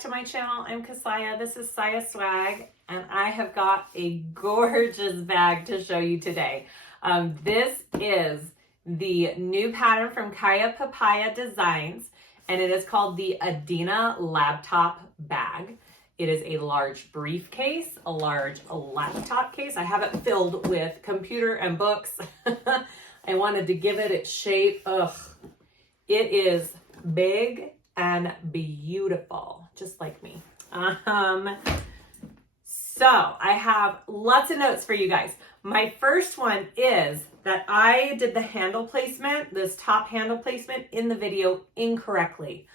back to my channel. I'm Kassiah. This is SiahSwag, and I have got a gorgeous bag to show you today. This is the new pattern from Papaya Designs, and it is called the Adina laptop bag. It is a large briefcase, a large laptop case. I have it filled with computer and books. I wanted to give it its shape. Ugh, it is big and beautiful, just like me. So I have lots of notes for you guys. My first one is that I did the handle placement, this top handle placement in the video incorrectly.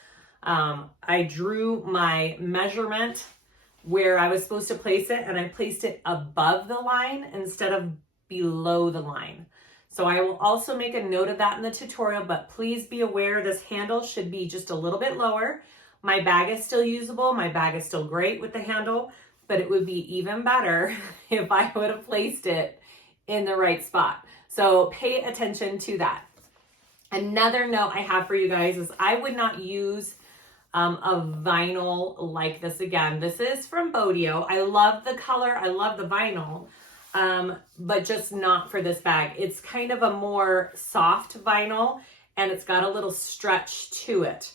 I drew my measurement where I was supposed to place it, and I placed it above the line instead of below the line. So I will also make a note of that in the tutorial, but please be aware this handle should be just a little bit lower. My bag is still usable. My bag is still great with the handle, but it would be even better if I would have placed it in the right spot. So pay attention to that. Another note I have for you guys is I would not use a vinyl like this again. This is from Bo Dee-Oh. I love the color. I love the vinyl. But just not for this bag. It's kind of a more soft vinyl, and it's got a little stretch to it.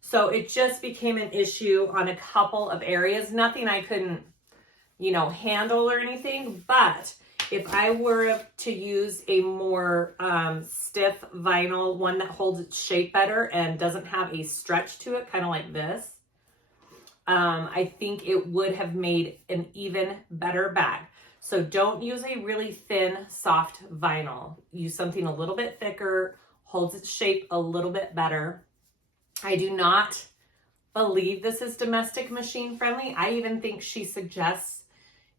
So it just became an issue on a couple of areas. Nothing I couldn't, handle or anything, but if I were to use a more stiff vinyl, one that holds its shape better and doesn't have a stretch to it, kind of like this, I think it would have made an even better bag. So don't use a really thin, soft vinyl. Use something a little bit thicker, holds its shape a little bit better. I do not believe this is domestic machine friendly. I even think she suggests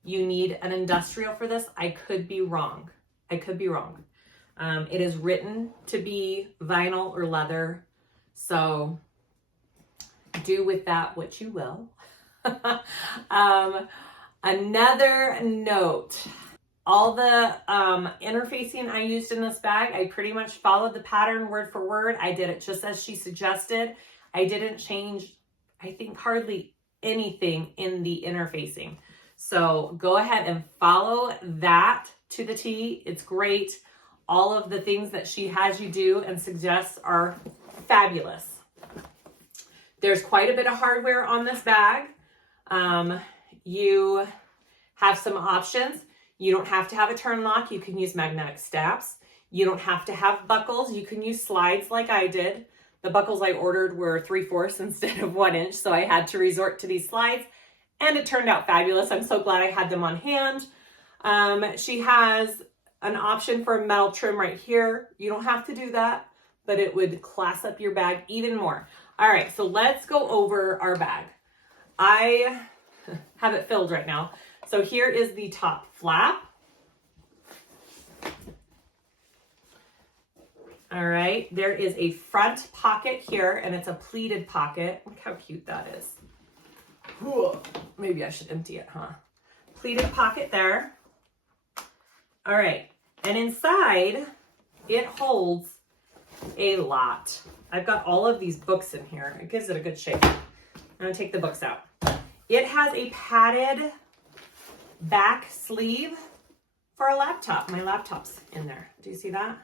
you need an industrial for this. I could be wrong. It is written to be vinyl or leather. So do with that what you will. Another note, all the interfacing I used in this bag, I pretty much followed the pattern word for word. I did it just as she suggested. I didn't change, I think, hardly anything in the interfacing. So go ahead and follow that to the T. It's great. All of the things that she has you do and suggests are fabulous. There's quite a bit of hardware on this bag. You have some options. You don't have to have a turn lock. You can use magnetic straps. You don't have to have buckles. You can use slides like I did. The buckles I ordered were 3/4 instead of 1 inch, so I had to resort to these slides, and it turned out fabulous. I'm so glad I had them on hand. She has an option for a metal trim right here. You don't have to do that, but it would class up your bag even more. All right, so let's go over our bag. I have it filled right now. So here is the top flap. All right, there is a front pocket here, and it's a pleated pocket. Look how cute that is. Maybe I should empty it, huh? Pleated pocket there. All right, and inside it holds a lot. I've got all of these books in here. It gives it a good shape. I'm gonna take the books out. It has a padded back sleeve for a laptop. My laptop's in there. Do you see that?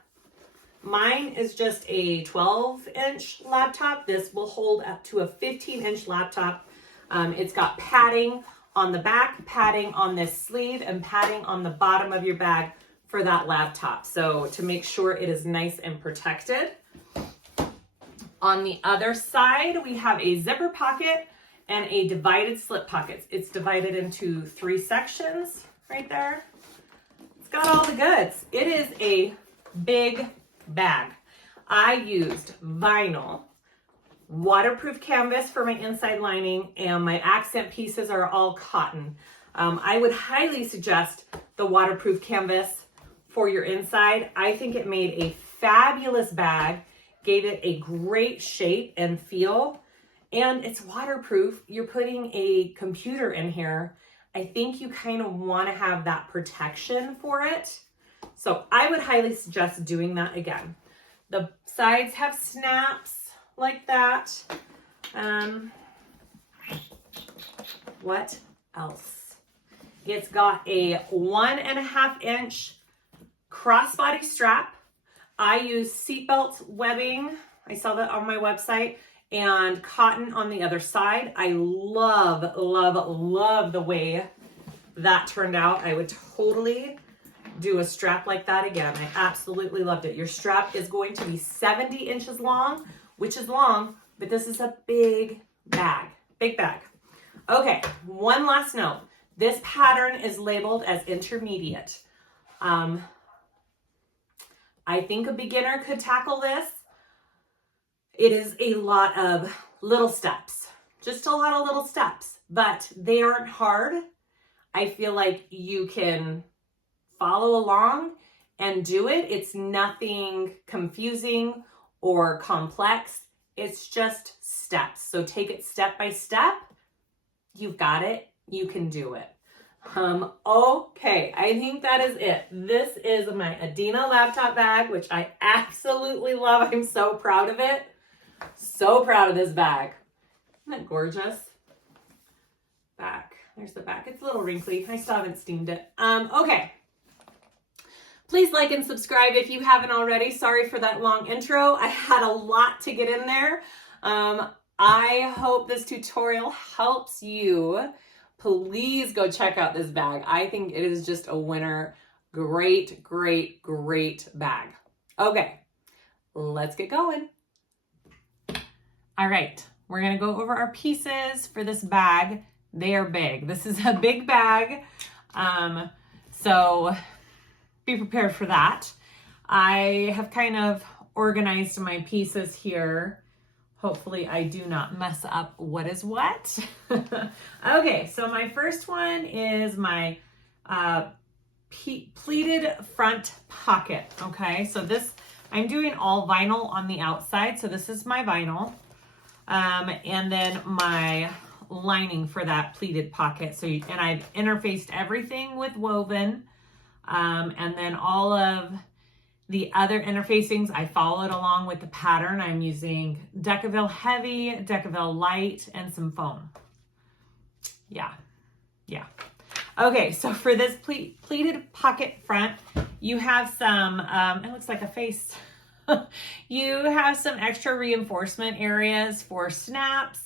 Mine is just a 12-inch laptop. This will hold up to a 15-inch laptop. It's got padding on the back, padding on this sleeve, and padding on the bottom of your bag for that laptop. So to make sure it is nice and protected. On the other side, we have a zipper pocket and a divided slip pockets. It's divided into 3 sections right there. It's got all the goods. It is a big bag. I used vinyl, waterproof canvas for my inside lining, and my accent pieces are all cotton. I would highly suggest the waterproof canvas for your inside. I think it made a fabulous bag, gave it a great shape and feel. And it's waterproof. You're putting a computer in here. I think you kind of want to have that protection for it. So I would highly suggest doing that again. The sides have snaps like that. what else? It's got a 1.5 inch crossbody strap. I use seatbelt webbing. I saw that on my website, and cotton on the other side. I love, love, love the way that turned out. I would totally do a strap like that again. I absolutely loved it. Your strap is going to be 70 inches long, which is long, but this is a big bag. Big bag. Okay, one last note. This pattern is labeled as intermediate. I think a beginner could tackle this. It is a lot of little steps, just a lot of little steps, but they aren't hard. I feel like you can follow along and do it. It's nothing confusing or complex. It's just steps. So take it step by step. You've got it. You can do it. Okay, I think that is it. This is my Adina laptop bag, which I absolutely love. I'm so proud of it. So proud of this bag. Isn't that gorgeous? Back. There's the back. It's a little wrinkly. I still haven't steamed it. Okay. Please like and subscribe if you haven't already. Sorry for that long intro. I had a lot to get in there. I hope this tutorial helps you. Please go check out this bag. I think it is just a winner. Great, great, great bag. Okay, let's get going. All right, we're gonna go over our pieces for this bag. They are big. This is a big bag, so be prepared for that. I have kind of organized my pieces here. Hopefully I do not mess up what is what. Okay, so my first one is my pleated front pocket. Okay, so this, I'm doing all vinyl on the outside. So this is my vinyl. And then my lining for that pleated pocket. So, and I've interfaced everything with woven. And then all of the other interfacings, I followed along with the pattern. I'm using Decaville Heavy, Decaville Light, and some foam. Yeah. Okay, so for this pleated pocket front, you have some, it looks like a face. You have some extra reinforcement areas for snaps,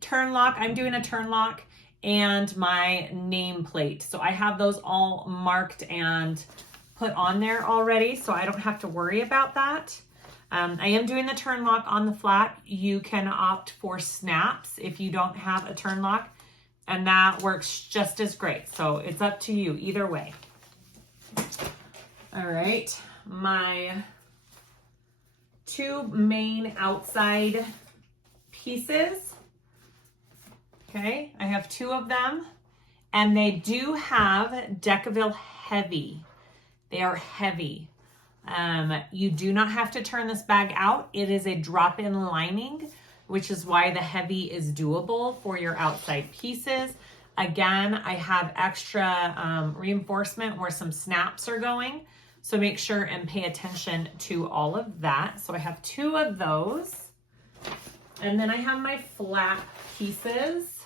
turn lock. I'm doing a turn lock, and my nameplate. So I have those all marked and put on there already, so I don't have to worry about that. I am doing the turn lock on the flat. You can opt for snaps if you don't have a turn lock, and that works just as great. So it's up to you either way. All right, my two main outside pieces. Okay, I have two of them, and they do have Decaville Heavy. They are heavy. You do not have to turn this bag out. It is a drop-in lining, which is why the heavy is doable for your outside pieces. Again, I have extra reinforcement where some snaps are going. So make sure and pay attention to all of that. So I have two of those. And then I have my flap pieces.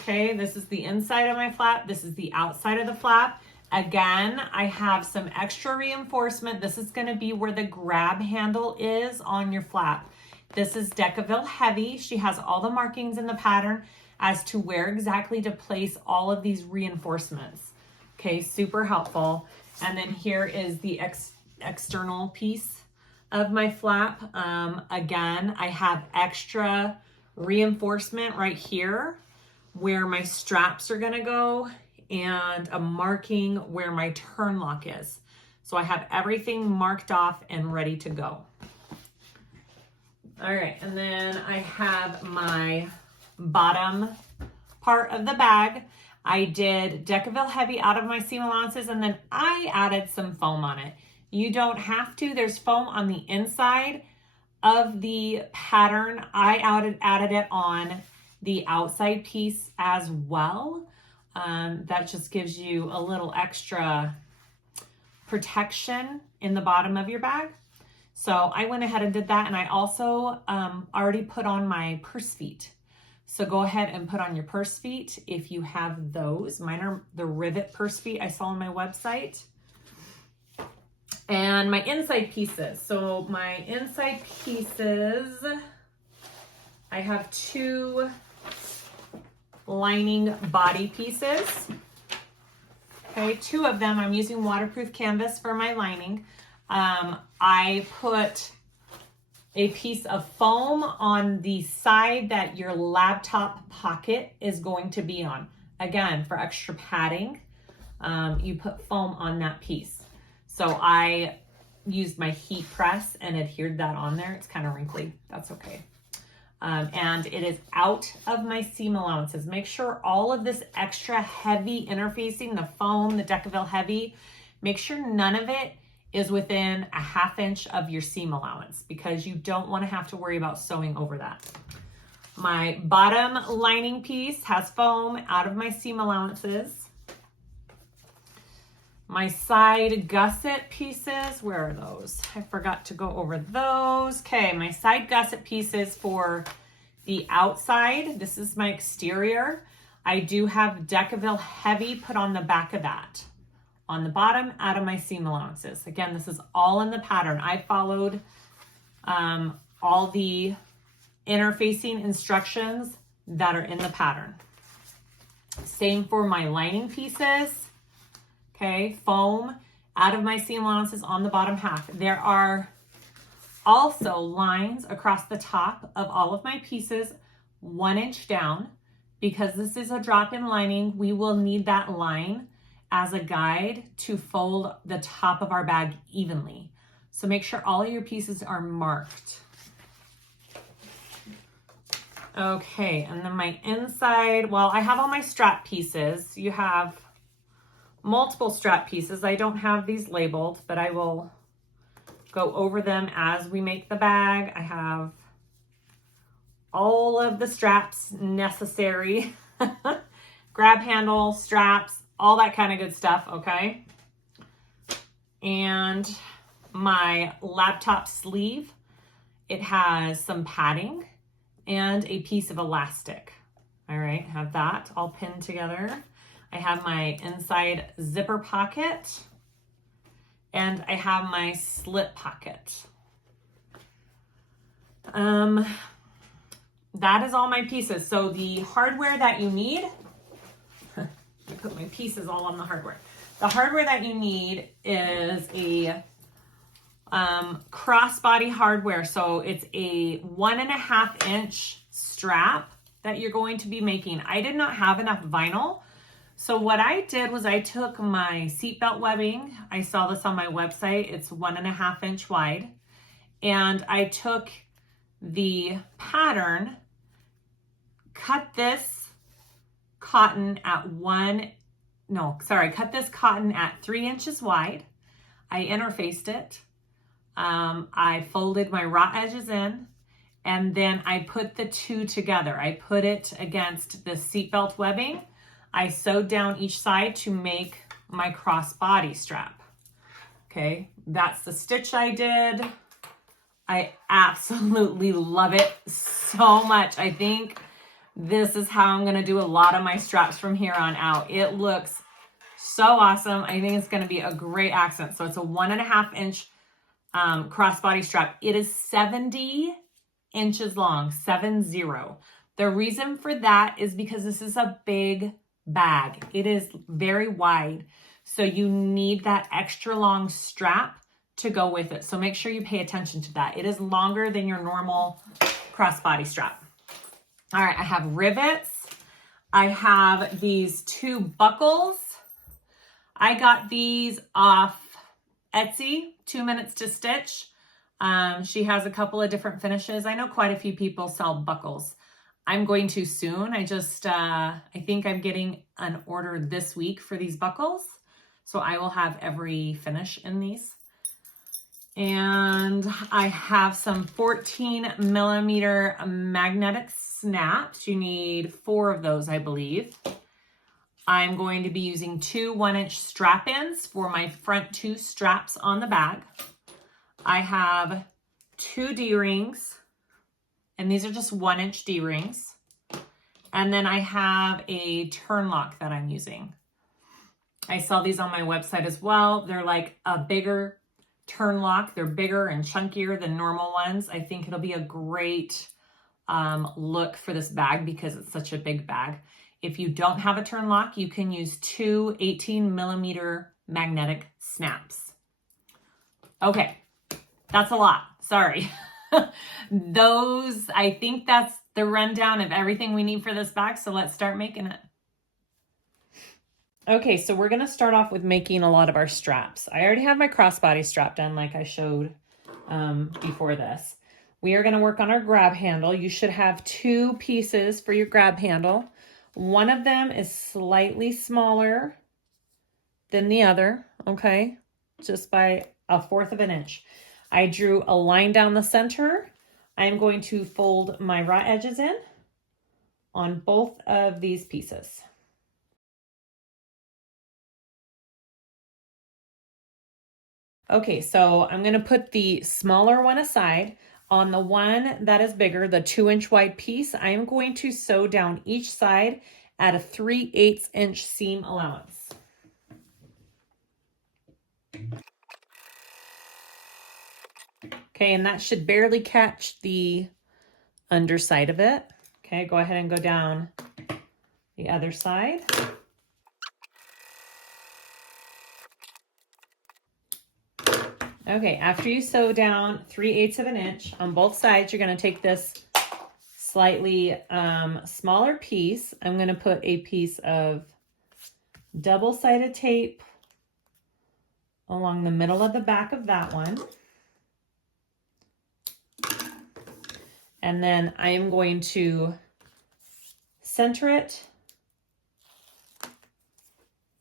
Okay, this is the inside of my flap. This is the outside of the flap. Again, I have some extra reinforcement. This is going to be where the grab handle is on your flap. This is Decaville Heavy. She has all the markings in the pattern as to where exactly to place all of these reinforcements. Okay, super helpful. And then here is the external piece of my flap. Again, I have extra reinforcement right here where my straps are going to go, and a marking where my turn lock is. So I have everything marked off and ready to go. All right, and then I have my bottom part of the bag. I did Decaville Heavy out of my seam allowances, and then I added some foam on it. You don't have to. There's foam on the inside of the pattern. I added it on the outside piece as well. That just gives you a little extra protection in the bottom of your bag. So I went ahead and did that, and I also already put on my purse feet. So go ahead and put on your purse feet if you have those. Mine are the rivet purse feet I saw on my website. And my inside pieces. So my inside pieces, I have 2 lining body pieces. Okay, 2 of them. I'm using waterproof canvas for my lining. I put a piece of foam on the side that your laptop pocket is going to be on. Again, for extra padding, you put foam on that piece. So I used my heat press and adhered that on there. It's kind of wrinkly. That's okay. And it is out of my seam allowances. Make sure all of this extra heavy interfacing, the foam, the Decaville heavy, make sure none of it is within a 1/2 inch of your seam allowance, because you don't want to have to worry about sewing over that. My bottom lining piece has foam out of my seam allowances. My side gusset pieces, where are those? I forgot to go over those. Okay, my side gusset pieces for the outside. This is my exterior. I do have Decaville heavy put on the back of that. On the bottom, out of my seam allowances. Again, this is all in the pattern. I followed all the interfacing instructions that are in the pattern. Same for my lining pieces. Okay, foam out of my seam allowances on the bottom half. There are also lines across the top of all of my pieces, 1 inch down. Because this is a drop-in lining, we will need that line as a guide to fold the top of our bag evenly. So make sure all of your pieces are marked. Okay, and then my inside, well, I have all my strap pieces. You have multiple strap pieces. I don't have these labeled, but I will go over them as we make the bag. I have all of the straps necessary. Grab handle, straps, all that kind of good stuff, okay? And my laptop sleeve, it has some padding and a piece of elastic. All right, have that all pinned together. I have my inside zipper pocket and I have my slip pocket. That is all my pieces. So the hardware that you need, I put my pieces all on the hardware. The hardware that you need is a crossbody hardware. So it's a 1.5 inch strap that you're going to be making. I did not have enough vinyl. So what I did was I took my seatbelt webbing. I saw this on my website. It's 1.5 inch wide. And I took the pattern, cut this cotton at cut this cotton at 3 inches wide. I interfaced it. I folded my raw edges in, and then I put the 2 together. I put it against the seatbelt webbing. I sewed down each side to make my crossbody strap. Okay, that's the stitch I did. I absolutely love it so much. I think this is how I'm gonna do a lot of my straps from here on out. It looks so awesome. I think it's gonna be a great accent. So it's a 1.5 inch crossbody strap. It is 70 inches long, 70. The reason for that is because this is a big bag. It is very wide. So you need that extra long strap to go with it. So make sure you pay attention to that. It is longer than your normal crossbody strap. All right, I have rivets. I have these 2 buckles. I got these off Etsy, 2 minutes to stitch. She has a couple of different finishes. I know quite a few people sell buckles. I'm going to soon. I think I'm getting an order this week for these buckles. So I will have every finish in these. And I have some 14 millimeter magnetic snaps. You need 4 of those, I believe. I'm going to be using 2 1-inch strap-ins for my front 2 straps on the bag. I have 2 D-rings, and these are just 1-inch D-rings. And then I have a turn lock that I'm using. I sell these on my website as well. They're like a bigger turn lock. They're bigger and chunkier than normal ones. I think it'll be a great look for this bag because it's such a big bag. If you don't have a turn lock, you can use two 18mm magnetic snaps. Okay, that's a lot. Sorry. I think that's the rundown of everything we need for this bag. So let's start making it. Okay, so we're gonna start off with making a lot of our straps. I already have my crossbody strap done like I showed before this. We are gonna work on our grab handle. You should have two pieces for your grab handle. One of them is slightly smaller than the other, okay? Just by 1/4 of an inch. I drew a line down the center. I'm going to fold my raw edges in on both of these pieces. Okay, so I'm going to put the smaller one aside. On the one that is bigger, the 2-inch wide piece, I am going to sew down each side at a 3/8 inch seam allowance. Okay, and that should barely catch the underside of it. Okay, go ahead and go down the other side. Okay, after you sew down 3/8 of an inch on both sides, you're going to take this slightly smaller piece. I'm going to put a piece of double-sided tape along the middle of the back of that one. And then I am going to center it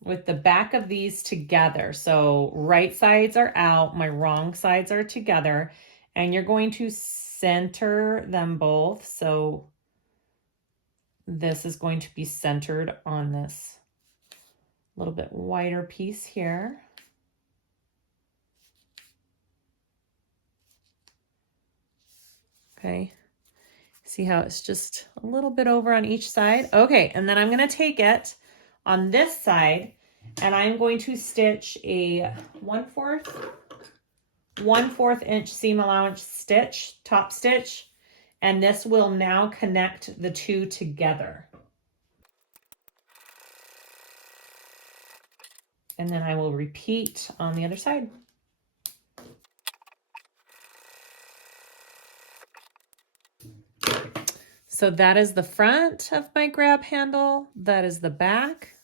with the back of these together. So right sides are out, my wrong sides are together, and you're going to center them both. So this is going to be centered on this little bit wider piece here. Okay, see how it's just a little bit over on each side? Okay, and then I'm gonna take it on this side and I'm going to stitch a 1/4 inch seam allowance stitch, top stitch, and this will now connect the two together. And then I will repeat on the other side. So that is the front of my grab handle. That is the back.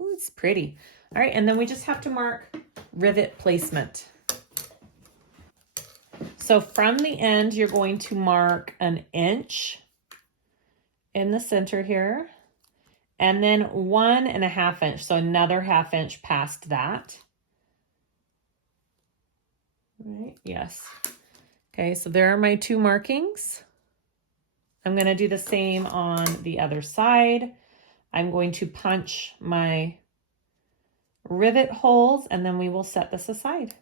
Ooh, it's pretty. All right, and then we just have to mark rivet placement. So from the end, you're going to mark 1 inch in the center here, and then 1.5 inch, so another 1/2 inch past that. Right, yes. Okay, so there are my two markings. I'm going to do the same on the other side. I'm going to punch my rivet holes and then we will set this aside.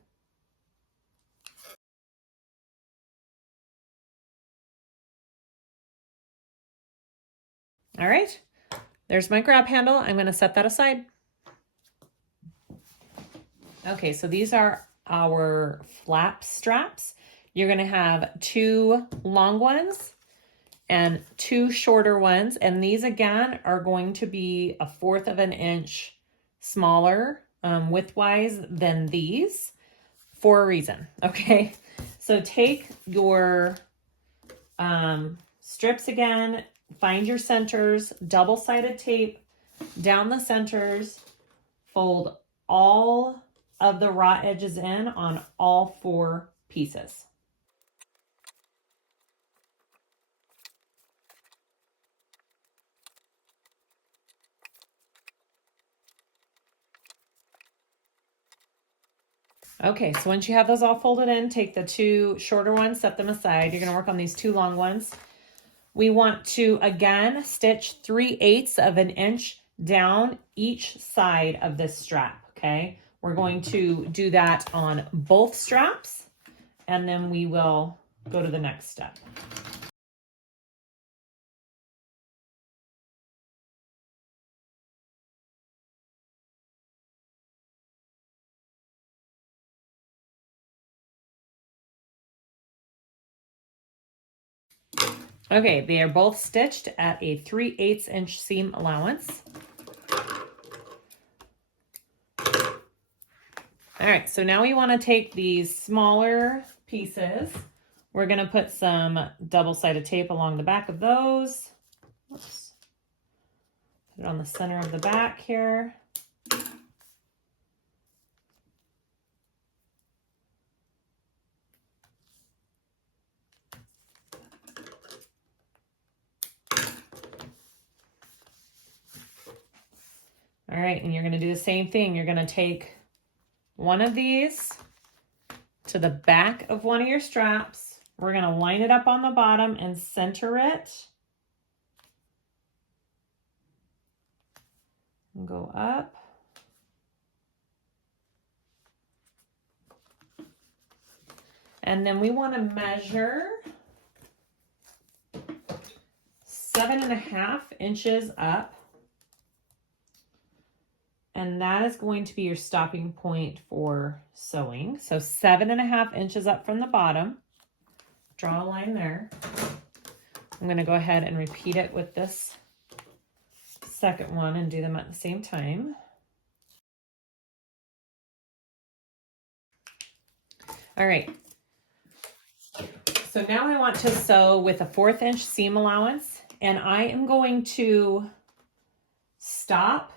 All right, there's my grab handle. I'm going to set that aside. Okay, so these are our flap straps. You're going to have 2 long ones and 2 shorter ones. And these again are going to be 1/4 of an inch smaller width-wise than these for a reason, okay? So take your strips again, find your centers, double-sided tape down the centers, fold all of the raw edges in on all 4 pieces. Okay, so once you have those all folded in, take the 2 shorter ones, set them aside. You're going to work on these 2 long ones. We want to, again, stitch 3/8 of an inch down each side of this strap, okay? We're going to do that on both straps, and then we will go to the next step. Okay, they are both stitched at a 3/8 inch seam allowance. All right, so now we want to take these smaller pieces. We're going to put some double-sided tape along the back of those. Oops. Put it on the center of the back here. All right, and you're going to do the same thing. You're going to take one of these to the back of one of your straps. We're going to line it up on the bottom and center it. And go up. And then we want to measure 7.5 inches up. And that is going to be your stopping point for sewing. So 7.5 inches up from the bottom. Draw a line there. I'm going to go ahead and repeat it with this second one and do them at the same time. All right. So now I want to sew with a 1/4 inch seam allowance, and I am going to stop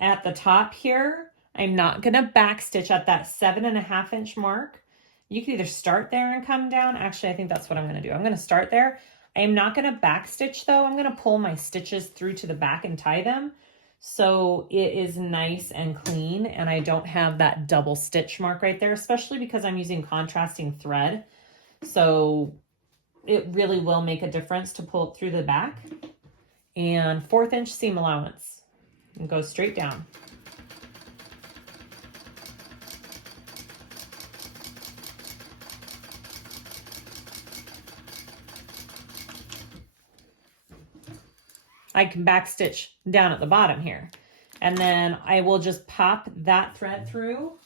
at the top here. I'm not going to back stitch at that 7.5 inch mark. You can either start there and come down. Actually, I think that's what I'm going to do. I'm going to start there. I am not going to back stitch though. I'm going to pull my stitches through to the back and tie them so it is nice and clean and I don't have that double stitch mark right there, especially because I'm using contrasting thread. So it really will make a difference to pull it through the back. And 1/4 inch seam allowance, and go straight down. I can back stitch down at the bottom here. And then I will just pop that thread through.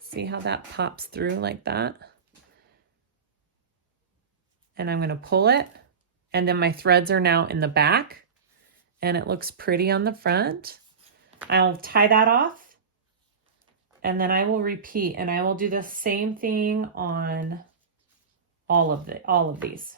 See how that pops through like that? And I'm going to pull it. And then my threads are now in the back. And it looks pretty on the front. I'll tie that off. And then I will repeat. And I will do the same thing on all of these.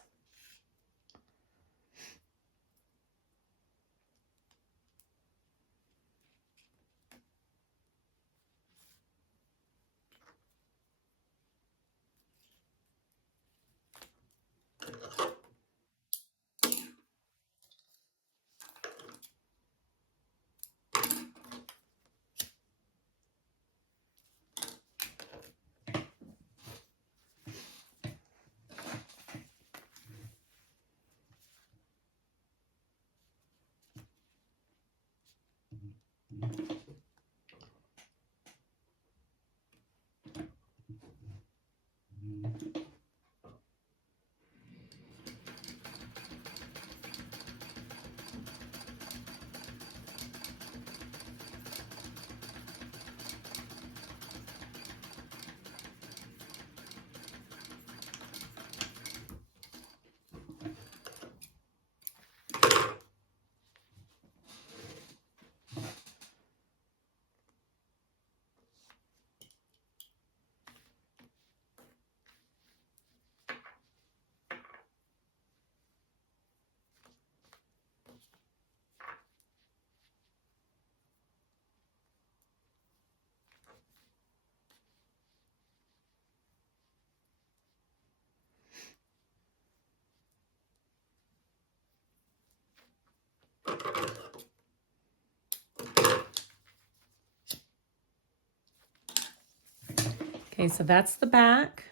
Okay, so that's the back.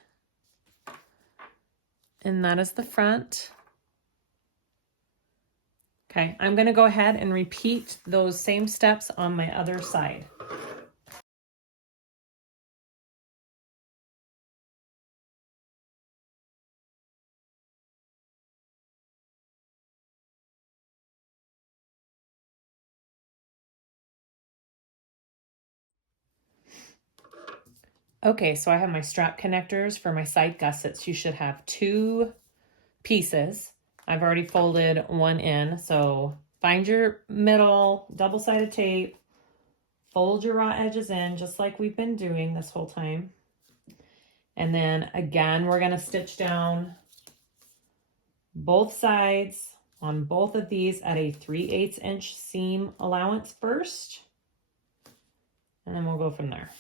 And that is the front. Okay, I'm going to go ahead and repeat those same steps on my other side. Okay, so I have my strap connectors for my side gussets. You should have 2 pieces. I've already folded one in, so find your middle, double-sided tape, fold your raw edges in just like we've been doing this whole time. And then again, we're gonna stitch down both sides on both of these at a 3/8 inch seam allowance first, and then we'll go from there.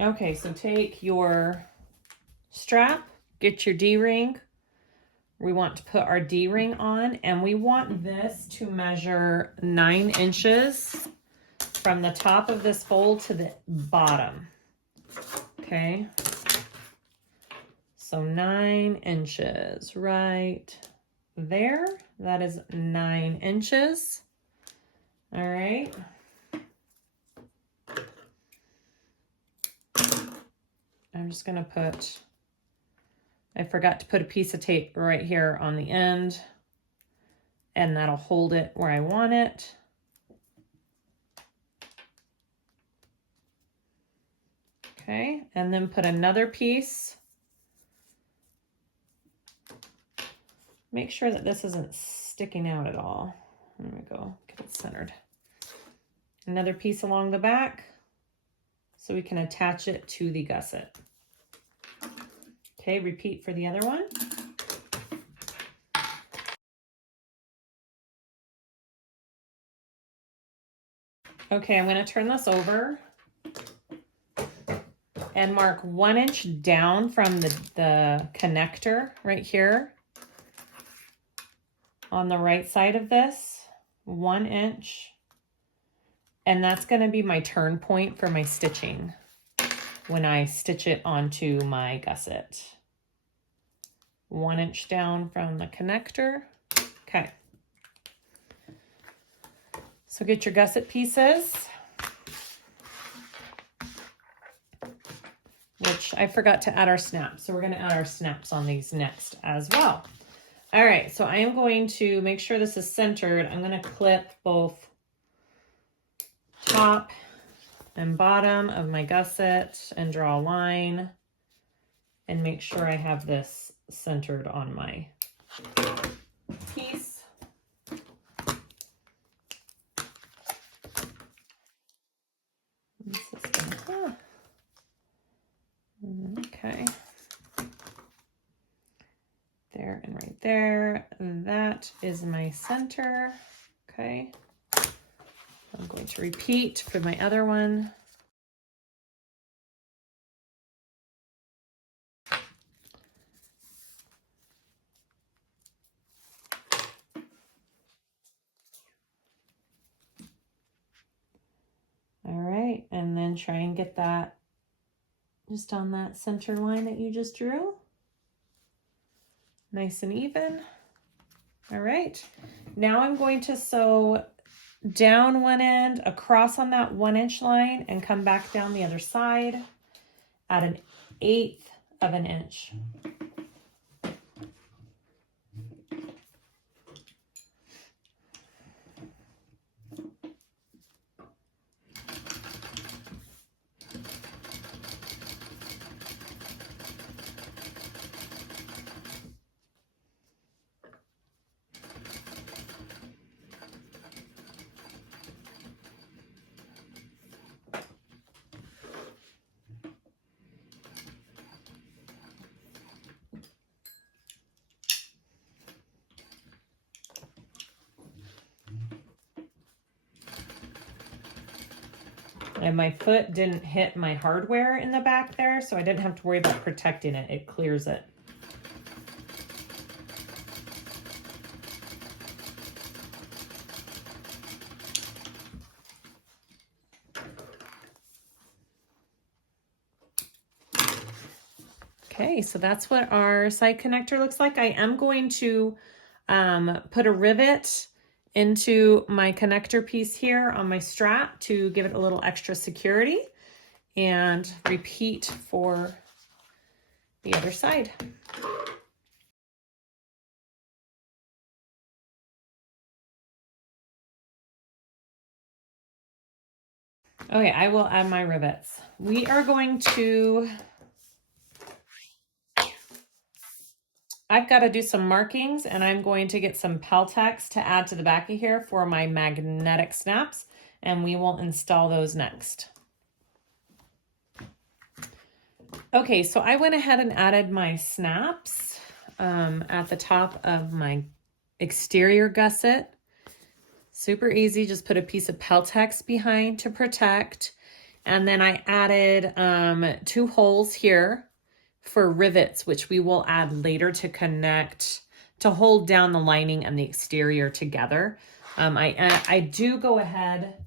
Okay, so take your strap, get your D-ring. We want to put our D-ring on, and we want this to measure 9 inches from the top of this fold to the bottom. Okay, so 9 inches right there. That is 9 inches. All right. I'm just gonna put, I forgot to put a piece of tape right here on the end, and that'll hold it where I want it. Okay, and then put another piece. Make sure that this isn't sticking out at all. There we go, get it centered. Another piece along the back so we can attach it to the gusset. Okay, repeat for the other one. Okay, I'm going to turn this over and mark 1 inch down from the connector right here on the right side of this, 1 inch. And that's going to be my turn point for my stitching when I stitch it onto my gusset. 1 inch down from the connector. Okay. So get your gusset pieces, which I forgot to add our snaps. So we're going to add our snaps on these next as well. All right, so I am going to make sure this is centered. I'm going to clip both top and bottom of my gusset and draw a line and make sure I have this centered on my piece. Okay. There and right there. That is my center. Okay. I'm going to repeat for my other one. All right, and then try and get that just on that center line that you just drew. Nice and even. All right, now I'm going to sew down one end across on that 1 inch line and come back down the other side at 1/8 of an inch. And my foot didn't hit my hardware in the back there, so I didn't have to worry about protecting it. It clears it. Okay, so that's what our side connector looks like. I am going to put a rivet into my connector piece here on my strap to give it a little extra security, and repeat for the other side. Okay, I will add my rivets. We are going to, I've got to do some markings, and I'm going to get some Peltex to add to the back of here for my magnetic snaps, and we will install those next. Okay, so I went ahead and added my snaps at the top of my exterior gusset. Super easy, just put a piece of Peltex behind to protect. And then I added 2 holes here for rivets, which we will add later to connect, to hold down the lining and the exterior together. I do go ahead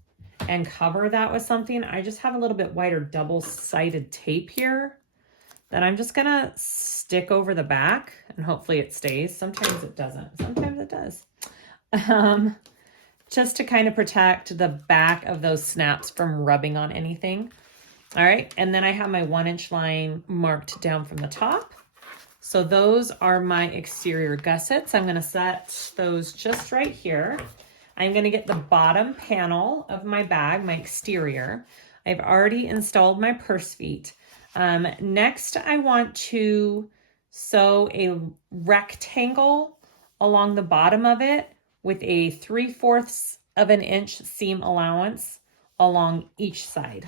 and cover that with something. I just have a little bit wider double-sided tape here that I'm just gonna stick over the back, and hopefully it stays. Sometimes it doesn't, sometimes it does. Just to kind of protect the back of those snaps from rubbing on anything. All right, and then I have my 1-inch line marked down from the top. So those are my exterior gussets. I'm gonna set those just right here. I'm gonna get the bottom panel of my bag, my exterior. I've already installed my purse feet. Next, I want to sew a rectangle along the bottom of it with a 3/4 of an inch seam allowance along each side.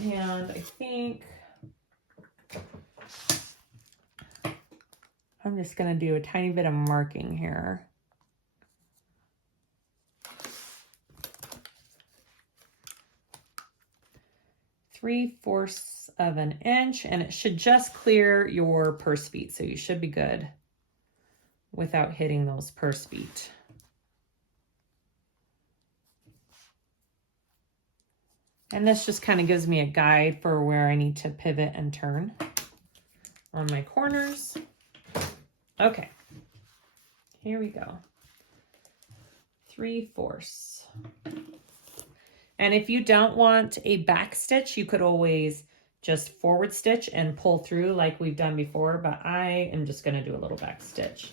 And I think I'm just going to do a tiny bit of marking here. Three-fourths of an inch, and it should just clear your purse feet, so you should be good without hitting those purse feet. And this just kind of gives me a guide for where I need to pivot and turn on my corners. Okay, here we go. 3/4. And if you don't want a back stitch, you could always just forward stitch and pull through like we've done before, but I am just going to do a little back stitch.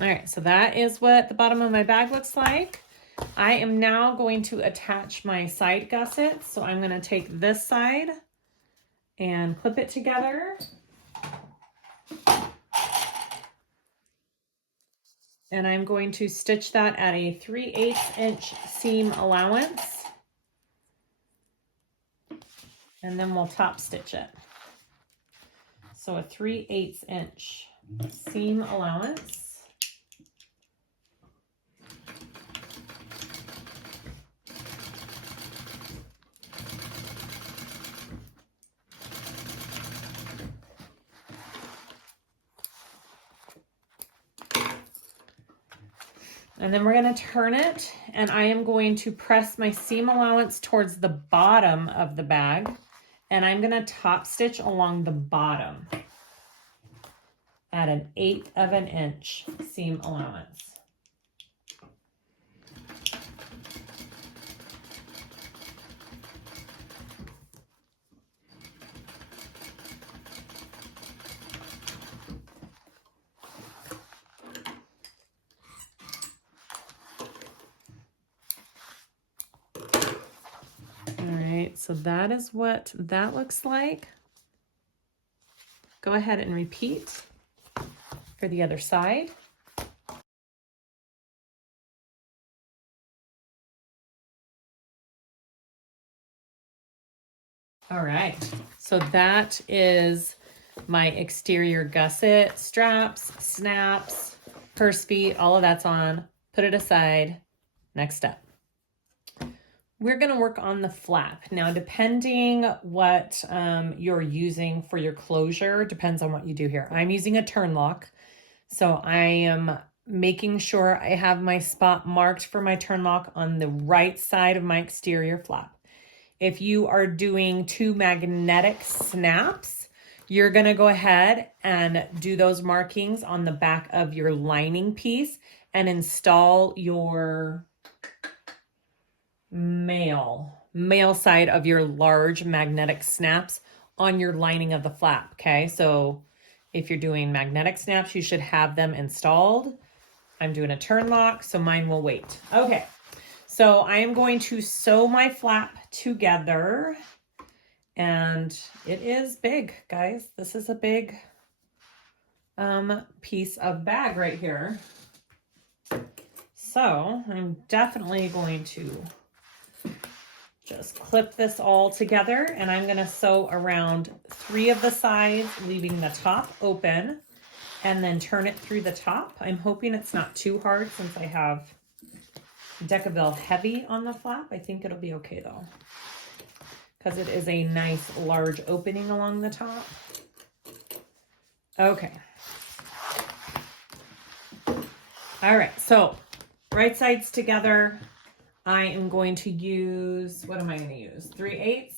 All right, so that is what the bottom of my bag looks like. I am now going to attach my side gussets. So I'm going to take this side and clip it together. And I'm going to stitch that at a 3/8 inch seam allowance. And then we'll top stitch it. So a 3/8 inch seam allowance. And then we're going to turn it, and I am going to press my seam allowance towards the bottom of the bag, and I'm going to top stitch along the bottom at an 1/8 of an inch seam allowance. So that is what that looks like. Go ahead and repeat for the other side. All right, so that is my exterior gusset, straps, snaps, purse feet, all of that's on. Put it aside. Next step. We're going to work on the flap. Now, depending what you're using for your closure, depends on what you do here. I'm using a turn lock. So I am making sure I have my spot marked for my turn lock on the right side of my exterior flap. If you are doing 2 magnetic snaps, you're going to go ahead and do those markings on the back of your lining piece and install your male male side of your large magnetic snaps on your lining of the flap, okay? So if you're doing magnetic snaps, you should have them installed. I'm doing a turn lock, so mine will wait. Okay, so I am going to sew my flap together, and it is big, guys. This is a big piece of bag right here. So I'm definitely going to just clip this all together, and I'm gonna sew around 3 of the sides, leaving the top open, and then turn it through the top. I'm hoping it's not too hard since I have Decaville Heavy on the flap. I think it'll be okay though, because it is a nice large opening along the top. Okay. All right, so right sides together. I am going to use, what am I going to use? 3/8.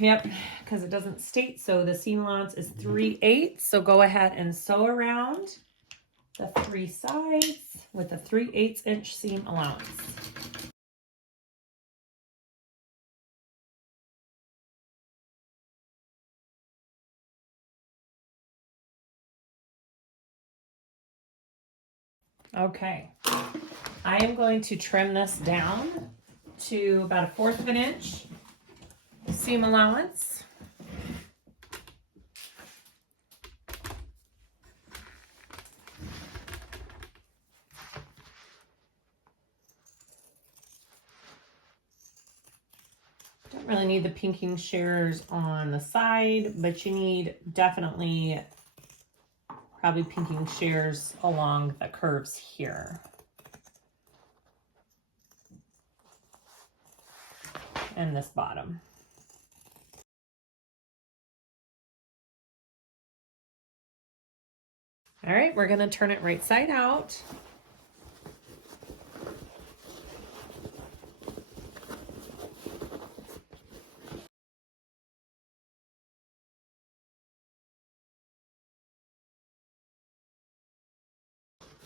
Yep, because it doesn't state, so the seam allowance is 3/8. So go ahead and sew around the 3 sides with a 3/8 inch seam allowance. Okay, I am going to trim this down to about 1/4 of an inch seam allowance. Don't really need the pinking shears on the side, but you need definitely probably pinking shears along the curves here. And this bottom. All right, we're gonna turn it right side out.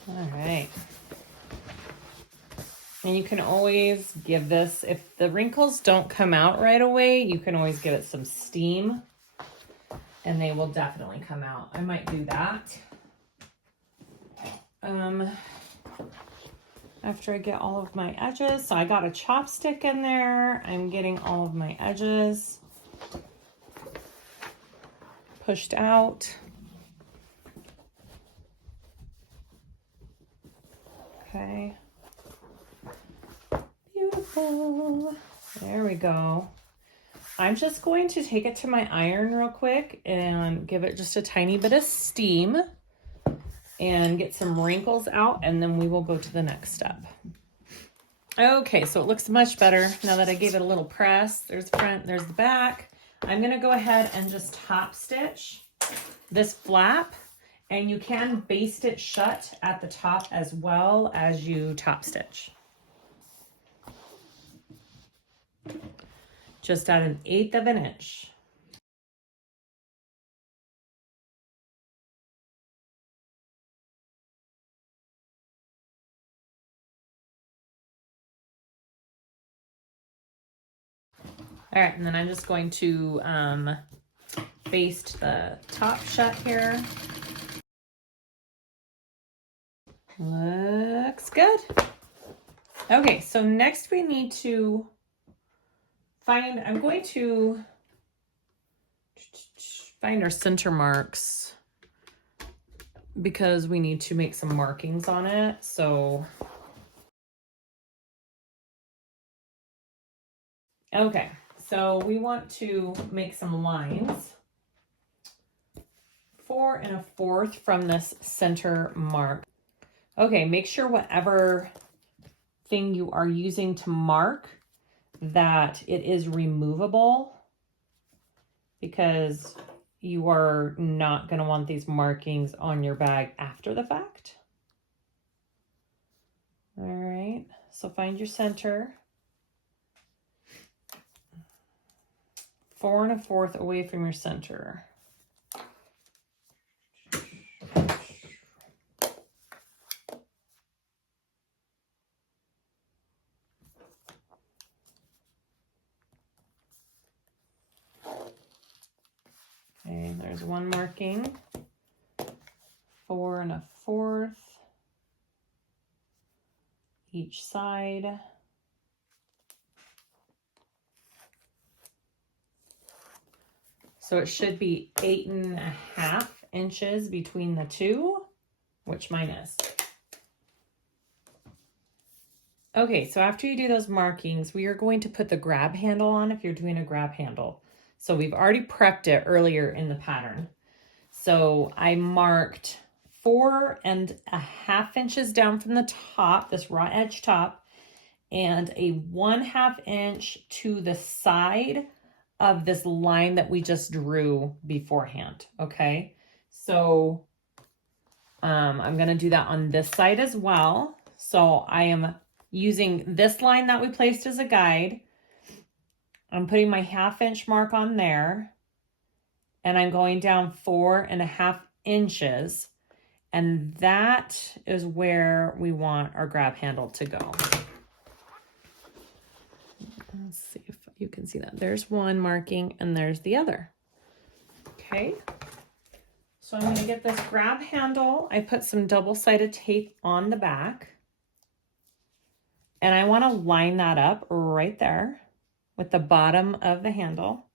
All right. And you can always give this, if the wrinkles don't come out right away, you can always give it some steam and they will definitely come out. I might do that. After I get all of my edges. So I got a chopstick in there. I'm getting all of my edges pushed out. Okay. Beautiful. There we go. I'm just going to take it to my iron real quick and give it just a tiny bit of steam and get some wrinkles out, and then we will go to the next step. Okay, so it looks much better now that I gave it a little press. There's the front, there's the back. I'm gonna go ahead and just top stitch this flap, and you can baste it shut at the top as well as you top stitch. Just at 1/8 of an inch. All right, and then I'm just going to baste the top shut here. Looks good. Okay, so next we need to find, I'm going to find our center marks because we need to make some markings on it. So, okay, so we want to make some lines. 4 1/4 from this center mark. Okay, make sure whatever thing you are using to mark that it is removable, because you are not going to want these markings on your bag after the fact. All right, so find your center. 4 1/4 away from your center. There's one marking, 4 1/4 each side. So it should be 8 1/2 inches between the two, which mine is. Okay, so after you do those markings, we are going to put the grab handle on if you're doing a grab handle. So we've already prepped it earlier in the pattern. So I marked 4 1/2 inches down from the top, this raw edge top, and a 1/2 inch to the side of this line that we just drew beforehand. Okay, so I'm going to do that on this side as well. So I am using this line that we placed as a guide. I'm putting my 1/2 inch mark on there, and I'm going down 4 1/2 inches, and that is where we want our grab handle to go. Let's see if you can see that. There's one marking and there's the other. Okay, so I'm going to get this grab handle. I put some double-sided tape on the back, and I want to line that up right there with the bottom of the handle.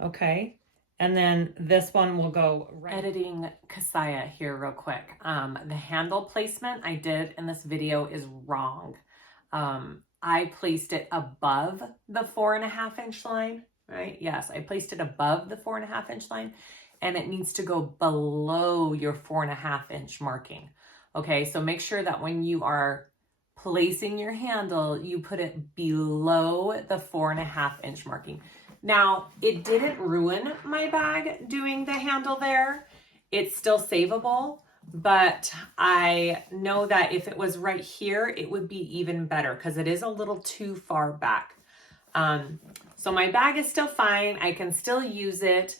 Okay, and then this one will go right. Editing Kassiah here real quick. The handle placement I did in this video is wrong. I placed it above the 4 1/2 inch line, right? Yes, I placed it above the 4 1/2 inch line, and it needs to go below your 4 1/2 inch marking. Okay, so make sure that when you are placing your handle, you put it below the 4 1/2 inch marking. Now, it didn't ruin my bag doing the handle there. It's still savable, but I know that if it was right here, it would be even better because it is a little too far back. So my bag is still fine. I can still use it,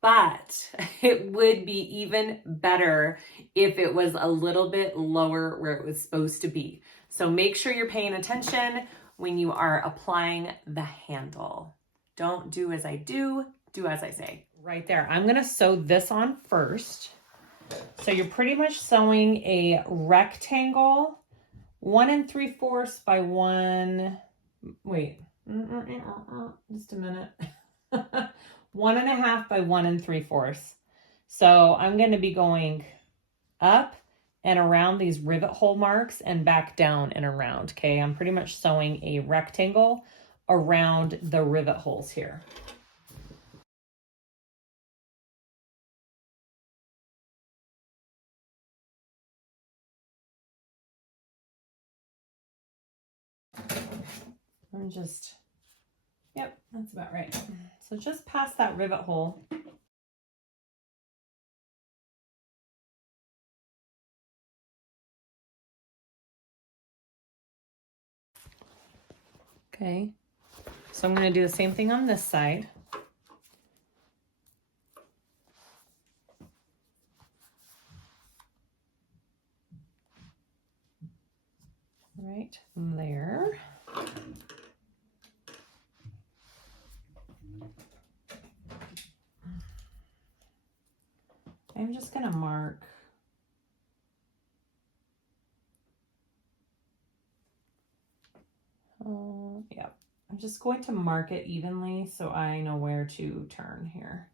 but it would be even better if it was a little bit lower where it was supposed to be. So make sure you're paying attention when you are applying the handle. Don't do as I do, do as I say. Right there. I'm going to sew this on first. So you're pretty much sewing a rectangle, 1 3/4 by 1, wait, just a minute. 1 1/2 by 1 3/4. So I'm going to be going up and around these rivet hole marks and back down and around. Okay, I'm pretty much sewing a rectangle around the rivet holes here. I'm just, yep, that's about right. So just past that rivet hole. Okay, so I'm going to do the same thing on this side. Right there. I'm just going to mark yeah, I'm just going to mark it evenly so I know where to turn here.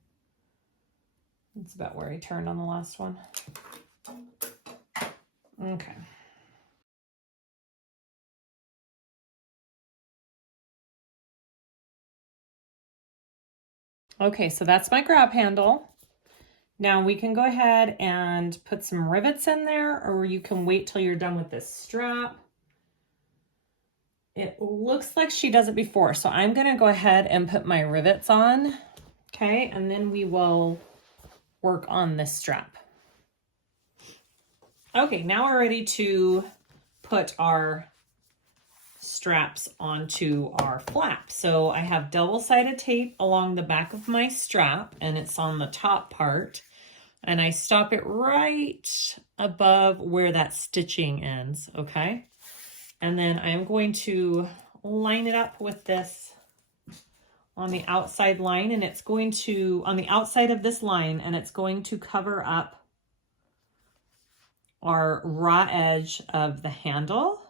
That's about where I turned on the last one. Okay. Okay, so that's my grab handle. Now we can go ahead and put some rivets in there, or you can wait till you're done with this strap. It looks like she does it before, so I'm going to go ahead and put my rivets on. Okay, and then we will work on this strap. Okay, now we're ready to put our straps onto our flap. So I have double-sided tape along the back of my strap, and it's on the top part, and I stop it right above where that stitching ends. Okay, and then I'm going to line it up with this on the outside line, and it's going to, on the outside of this line, and it's going to cover up our raw edge of the handle.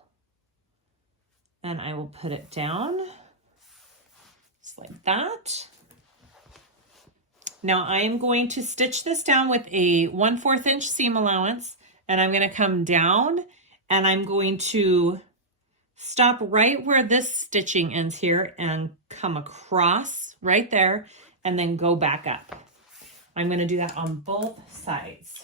And I will put it down just like that. Now I am going to stitch this down with a 1/4 inch seam allowance, and I'm going to come down and I'm going to stop right where this stitching ends here and come across right there and then go back up. I'm going to do that on both sides.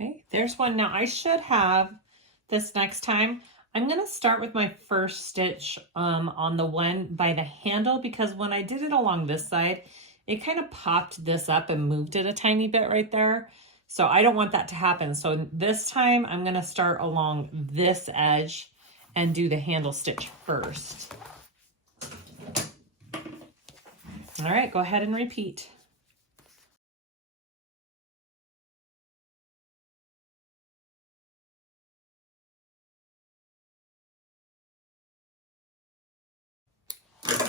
Okay, there's one. Now I should have this next time. I'm going to start with my first stitch on the one by the handle, because when I did it along this side, it kind of popped this up and moved it a tiny bit right there. So I don't want that to happen. So this time I'm going to start along this edge and do the handle stitch first. All right, go ahead and repeat.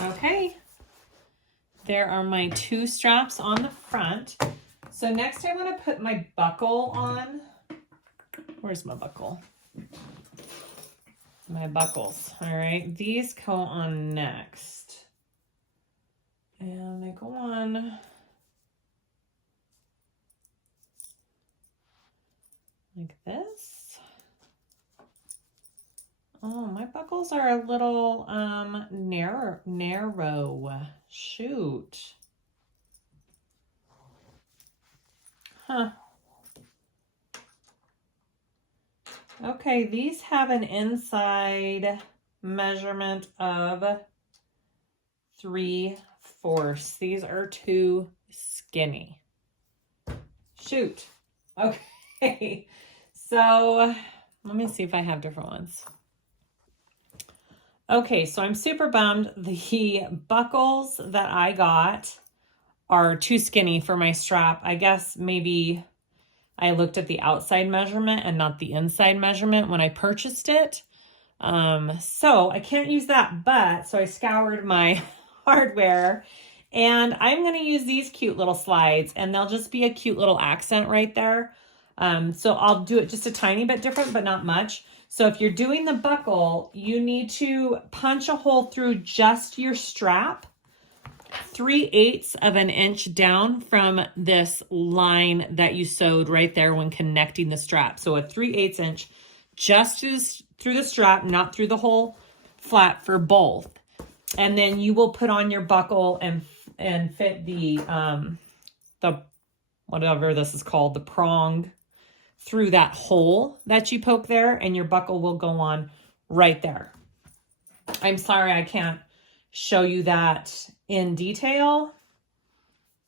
Okay, there are my 2 straps on the front. So next I want to put my buckle on. Where's my buckle? My buckles. All right, these go on next. And they go on like this. Oh, my buckles are a little narrow. Shoot. Huh. Okay, these have an inside measurement of 3/4. These are too skinny. Shoot. Okay, so let me see if I have different ones. Okay, so I'm super bummed. The buckles that I got are too skinny for my strap. I guess maybe I looked at the outside measurement and not the inside measurement when I purchased it. So I can't use that, but so I scoured my hardware, and I'm going to use these cute little slides, and they'll just be a cute little accent right there. So I'll do it just a tiny bit different, but not much. So if you're doing the buckle, you need to punch a hole through just your strap, 3/8 of an inch down from this line that you sewed right there when connecting the strap. So a 3/8 inch just through the strap, not through the whole flat for both. And then you will put on your buckle and fit the whatever this is called, the prong, through that hole that you poke there, and your buckle will go on right there. I'm sorry I can't show you that in detail.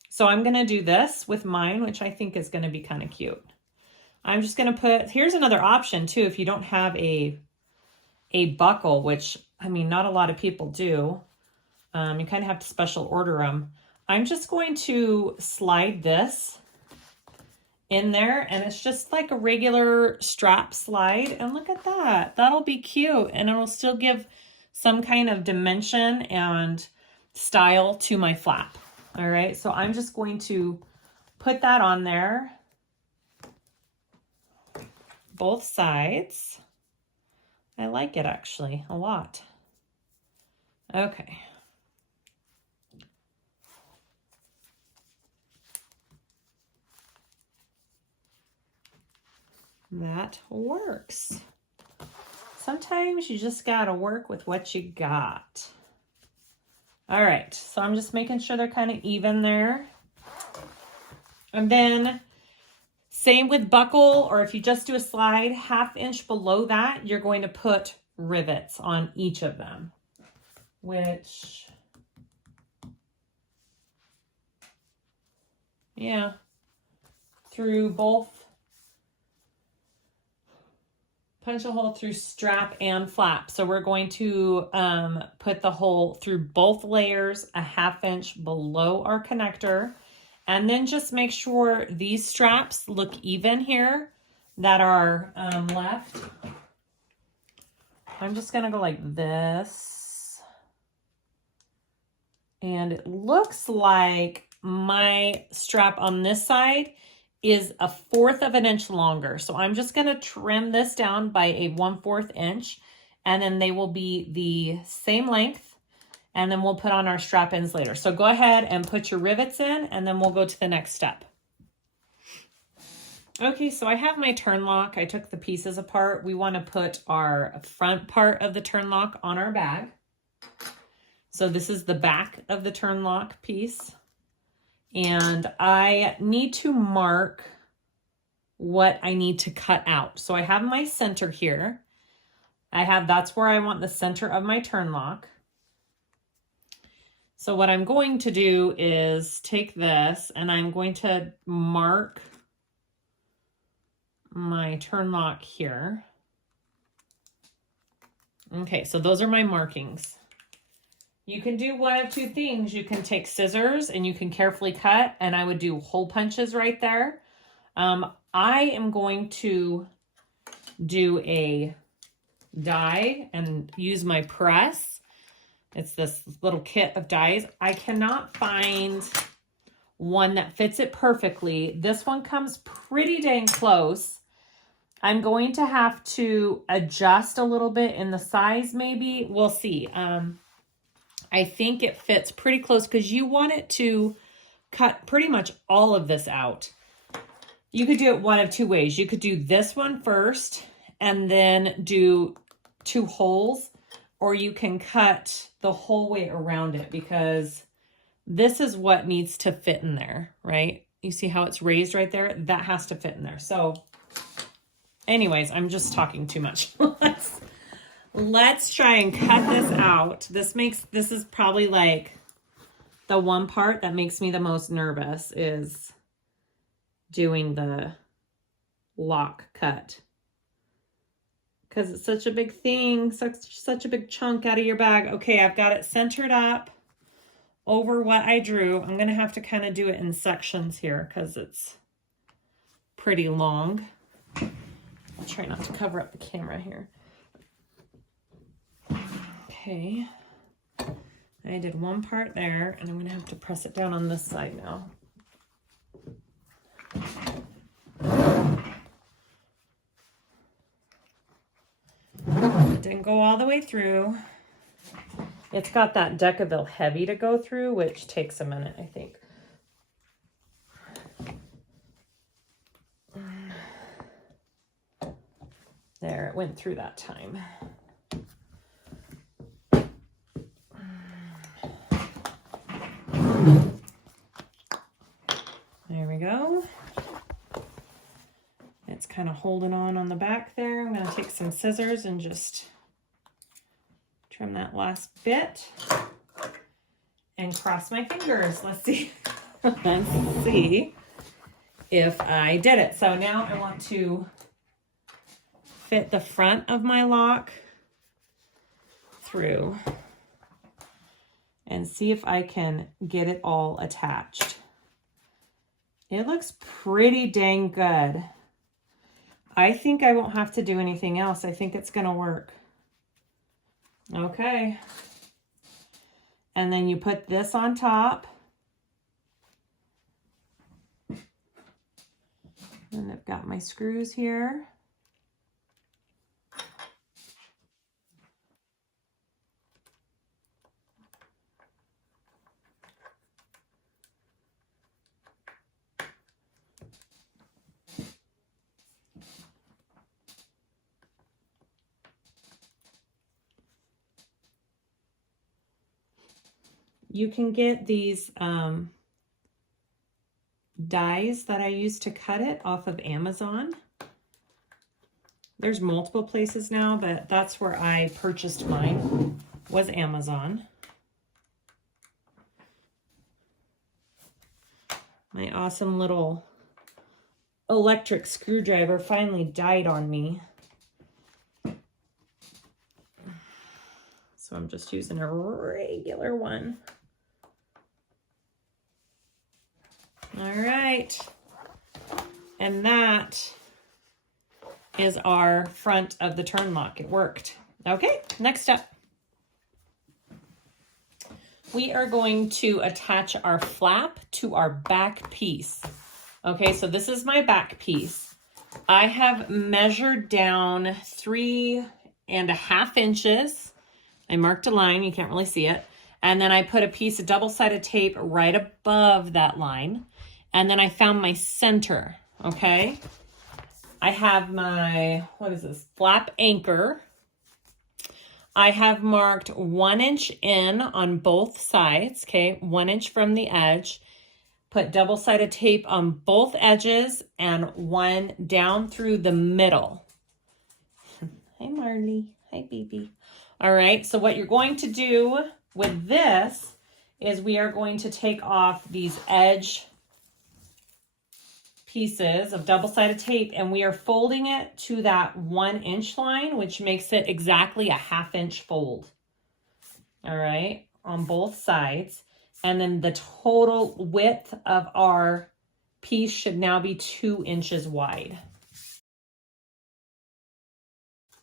So I'm going to do this with mine, which I think is going to be kind of cute. I'm just going to put, here's another option too, if you don't have a buckle, which, I mean, not a lot of people do. You kind of have to special order them. I'm just going to slide this in there, and it's just like a regular strap slide. And look at that. That'll be cute, and it'll still give some kind of dimension and style to my flap. All right, so I'm just going to put that on there, both sides. I like it actually a lot. Okay. That works. Sometimes you just gotta work with what you got. All right, so I'm just making sure they're kind of even there. And then same with buckle, or if you just do a slide, 1/2 inch below that, you're going to put rivets on each of them, which, yeah, through both, punch a hole through strap and flap. So we're going to put the hole through both layers, a 1/2 inch below our connector. And then just make sure these straps look even here that are left. I'm just gonna go like this. And it looks like my strap on this side is 1/4 of an inch longer. So I'm just gonna trim this down by a 1/4 inch, and then they will be the same length, and then we'll put on our strap ends later. So go ahead and put your rivets in, and then we'll go to the next step. Okay, so I have my turn lock. I took the pieces apart. We want to put our front part of the turn lock on our bag. So this is the back of the turn lock piece. And I need to mark what I need to cut out. So I have my center here. That's where I want the center of my turn lock. So what I'm going to do is take this and I'm going to mark my turn lock here. Okay, so those are my markings. You can do one of two things. You can take scissors and you can carefully cut, and I would do hole punches right there. I am going to do a die and use my press. It's this little kit of dies. I cannot find one that fits it perfectly. This one comes pretty dang close. I'm going to have to adjust a little bit in the size maybe. We'll see. I think it fits pretty close because you want it to cut pretty much all of this out. You could do it one of two ways. You could do this one first and then do 2 holes, or you can cut the whole way around it, because this is what needs to fit in there, right? You see how it's raised right there? That has to fit in there. So anyways, I'm just talking too much. Let's try and cut this out. This is probably like the one part that makes me the most nervous, is doing the lock cut. Because it's such a big thing, such a big chunk out of your bag. Okay, I've got it centered up over what I drew. I'm going to have to kind of do it in sections here because it's pretty long. I'll try not to cover up the camera here. Okay, I did one part there, and I'm going to have to press it down on this side now. It didn't go all the way through. It's got that Decaville heavy to go through, which takes a minute, I think. There, it went through that time. There we go. It's kind of holding on the back there. I'm going to take some scissors and just trim that last bit and cross my fingers. Let's see. Let's see if I did it. So now I want to fit the front of my lock through and see if I can get it all attached. It looks pretty dang good. I think I won't have to do anything else. I think it's gonna work. Okay. And then you put this on top. And I've got my screws here. You can get these dies that I use to cut it off of Amazon. There's multiple places now, but that's where I purchased mine, was Amazon. My awesome little electric screwdriver finally died on me. So I'm just using a regular one. All right. And that is our front of the turn lock. It worked. Okay, next up. We are going to attach our flap to our back piece. Okay, so this is my back piece. I have measured down 3.5 inches. I marked a line, you can't really see it. And then I put a piece of double-sided tape right above that line. And then I found my center, okay? I have my, what is this, flap anchor. I have marked 1 inch in on both sides, okay? 1 inch from the edge. Put double-sided tape on both edges and one down through the middle. Hi, Marley. Hi, baby. All right, so what you're going to do with this is we are going to take off these edge pieces of double-sided tape, and we are folding it to that 1 inch line, which makes it exactly a 1/2 inch fold. All right, on both sides. And then the total width of our piece should now be 2 inches wide.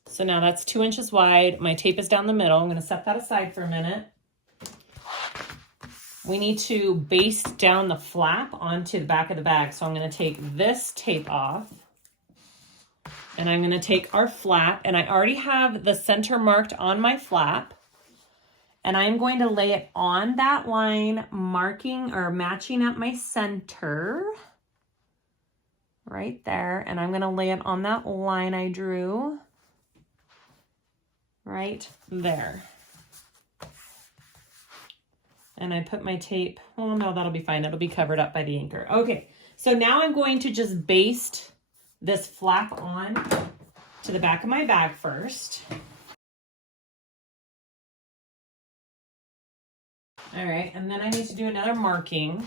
So now that's 2 inches wide. My tape is down the middle. I'm going to set that aside for a minute. We need to baste down the flap onto the back of the bag. So I'm going to take this tape off. And I'm going to take our flap. And I already have the center marked on my flap. And I'm going to lay it on that line, marking or matching up my center. Right there. And I'm going to lay it on that line I drew. Right there. And I put my tape, oh no, that'll be fine. It'll be covered up by the anchor. Okay, so now I'm going to just baste this flap on to the back of my bag first. All right, and then I need to do another marking.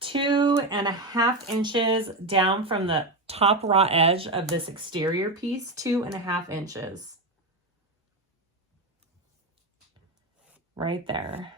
2.5 inches down from the top raw edge of this exterior piece, 2.5 inches. Right there.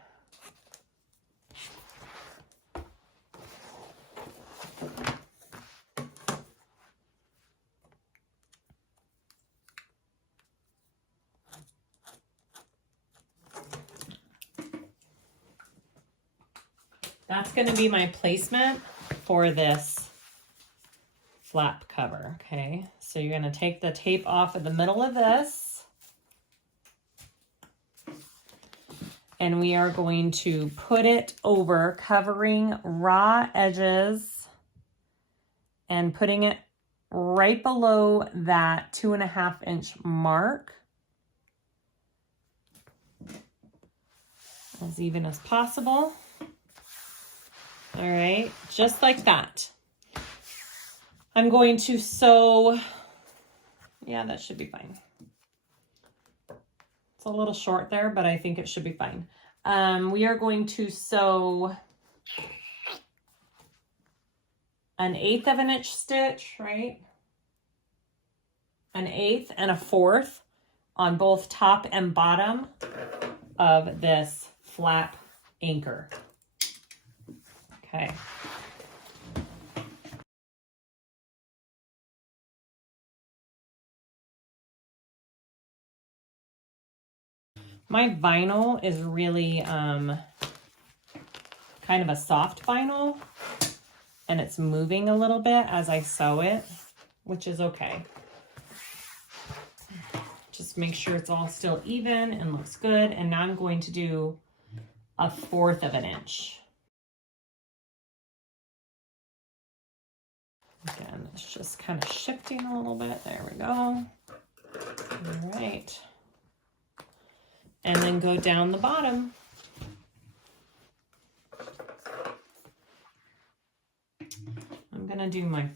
That's going to be my placement for this flap cover, okay? So you're going to take the tape off of the middle of this. And we are going to put it over, covering raw edges and putting it right below that 2.5 inch mark. As even as possible. All right, just like that. I'm going to sew, yeah, that should be fine. It's a little short there, but I think it should be fine. We are going to sew 1/8 of an inch stitch, right? 1/8 and 1/4 on both top and bottom of this flap anchor. Okay. My vinyl is really kind of a soft vinyl, and it's moving a little bit as I sew it, which is okay. Just make sure it's all still even and looks good. And now I'm going to do 1/4 of an inch. Again, it's just kind of shifting a little bit. There we go. All right. And then go down the bottom. I'm going to do my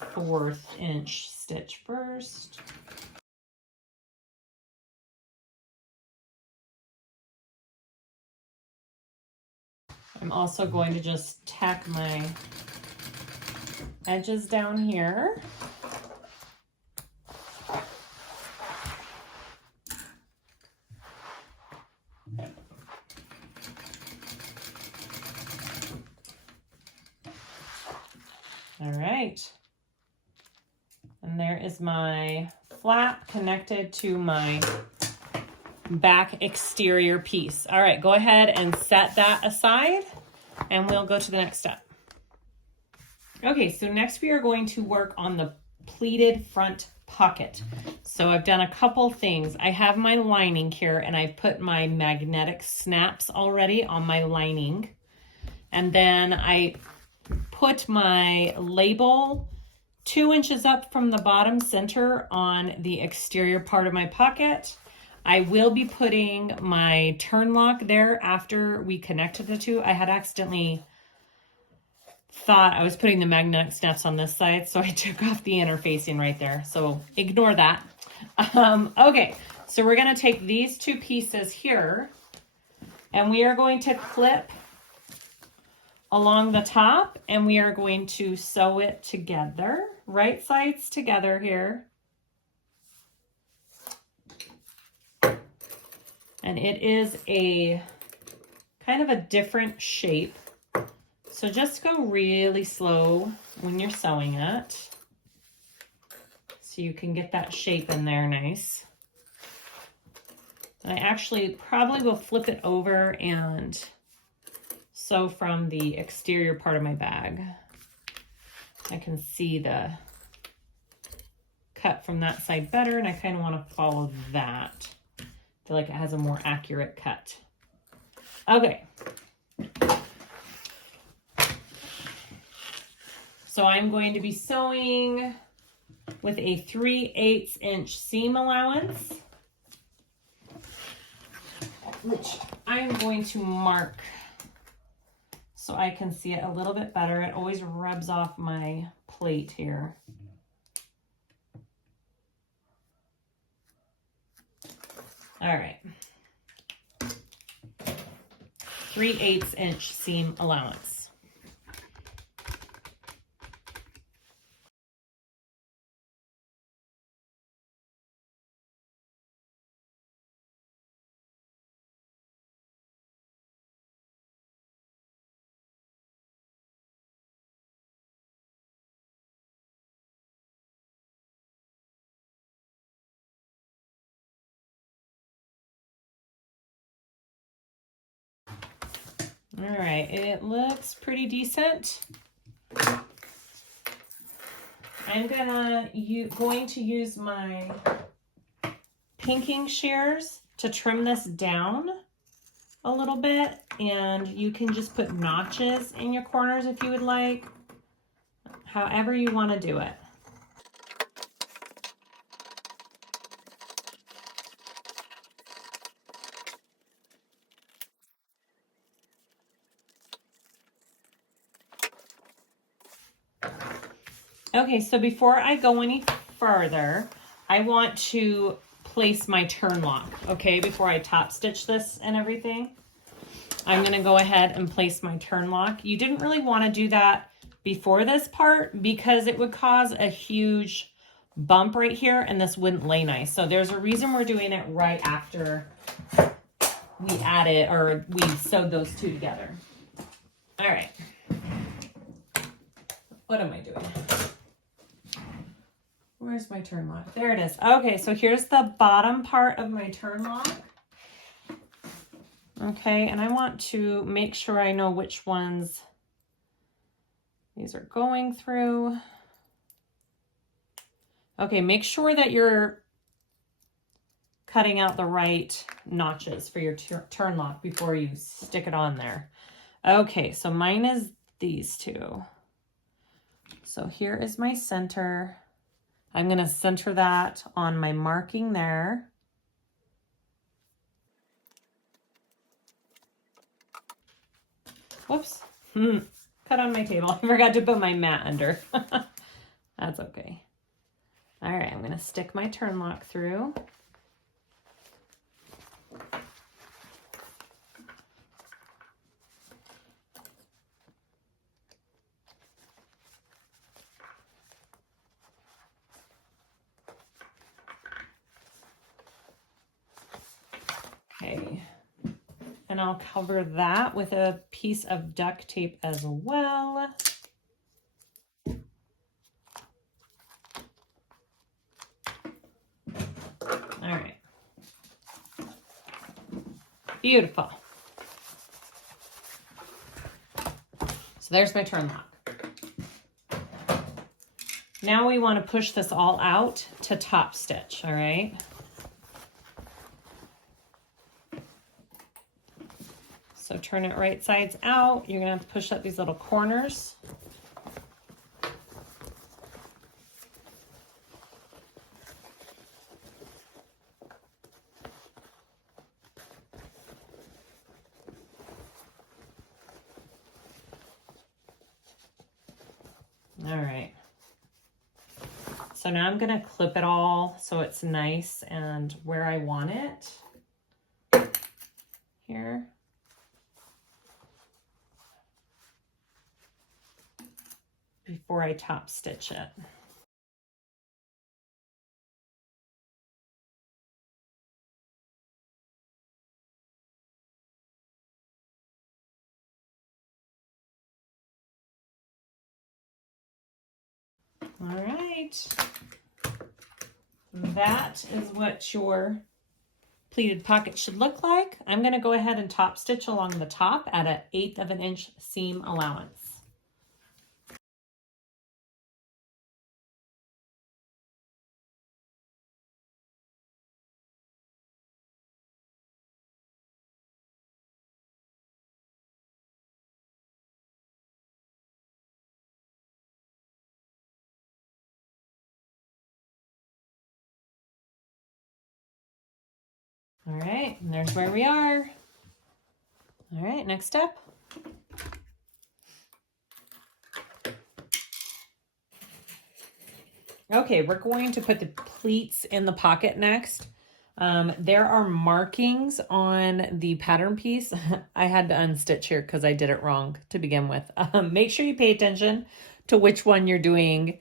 1/4 inch stitch first. I'm also going to just tack my edges down here. All right. And there is my flap connected to my back exterior piece. All right, go ahead and set that aside and we'll go to the next step. Okay, so next we are going to work on the pleated front pocket. So I've done a couple things. I have my lining here and I've put my magnetic snaps already on my lining. And then I put my label 2 inches up from the bottom center on the exterior part of my pocket. I will be putting my turn lock there after we connected the two. I had accidentally thought I was putting the magnetic snaps on this side, so I took off the interfacing right there. So ignore that. Okay, so we're gonna take these two pieces here and we are going to clip along the top and we are going to sew it together, right sides together here. And it is a kind of a different shape. So just go really slow when you're sewing it so you can get that shape in there nice. And I actually probably will flip it over and sew from the exterior part of my bag. I can see the cut from that side better and I kind of want to follow that. I feel like it has a more accurate cut. Okay. So I'm going to be sewing with a 3/8 inch seam allowance, which I'm going to mark so I can see it a little bit better. It always rubs off my plate here. All right. 3/8 inch seam allowance. All right, it looks pretty decent. I'm going to use my pinking shears to trim this down a little bit, and you can just put notches in your corners if you would like, however you want to do it. Okay, so before I go any further, I want to place my turn lock, okay, before I top stitch this and everything. I'm going to go ahead and place my turn lock. You didn't really want to do that before this part because it would cause a huge bump right here and this wouldn't lay nice. So there's a reason we're doing it right after we added, or we sewed those two together. All right. What am I doing? Where's my turn lock? There it is. Okay, so here's the bottom part of my turn lock. Okay, and I want to make sure I know which ones these are going through. Okay, make sure that you're cutting out the right notches for your turn lock before you stick it on there. Okay, so mine is these two. So here is my center. I'm going to center that on my marking there. Whoops. Cut on my table. I forgot to put my mat under. That's okay. All right, I'm going to stick my turn lock through. Okay. And I'll cover that with a piece of duct tape as well. All right. Beautiful. So there's my turn lock. Now we want to push this all out to top stitch, all right? So turn it right sides out. You're going to push up these little corners. All right. So now I'm going to clip it all so it's nice and where I want it. Here. Before I top stitch it. All right. That is what your pleated pocket should look like. I'm going to go ahead and top stitch along the top at an 1/8 of an inch seam allowance. All right, and there's where we are. All right, next step. Okay, we're going to put the pleats in the pocket next. There are markings on the pattern piece. I had to unstitch here because I did it wrong to begin with. Make sure you pay attention to which one you're doing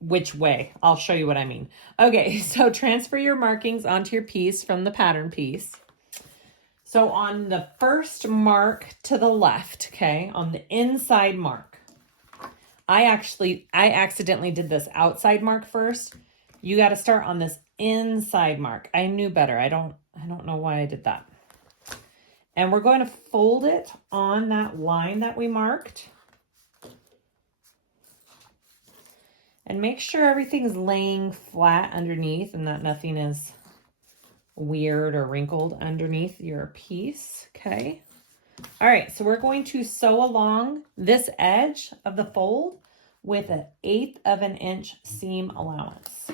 which way. I'll show you what I mean. Okay, so transfer your markings onto your piece from the pattern piece. So on the first mark to the left, okay, on the inside mark, I accidentally did this outside mark first. You got to start on this inside mark. I knew better. I don't know why I did that. And we're going to fold it on that line that we marked. And make sure everything's laying flat underneath and that nothing is weird or wrinkled underneath your piece, okay? All right, so we're going to sew along this edge of the fold with an 1/8 of an inch seam allowance.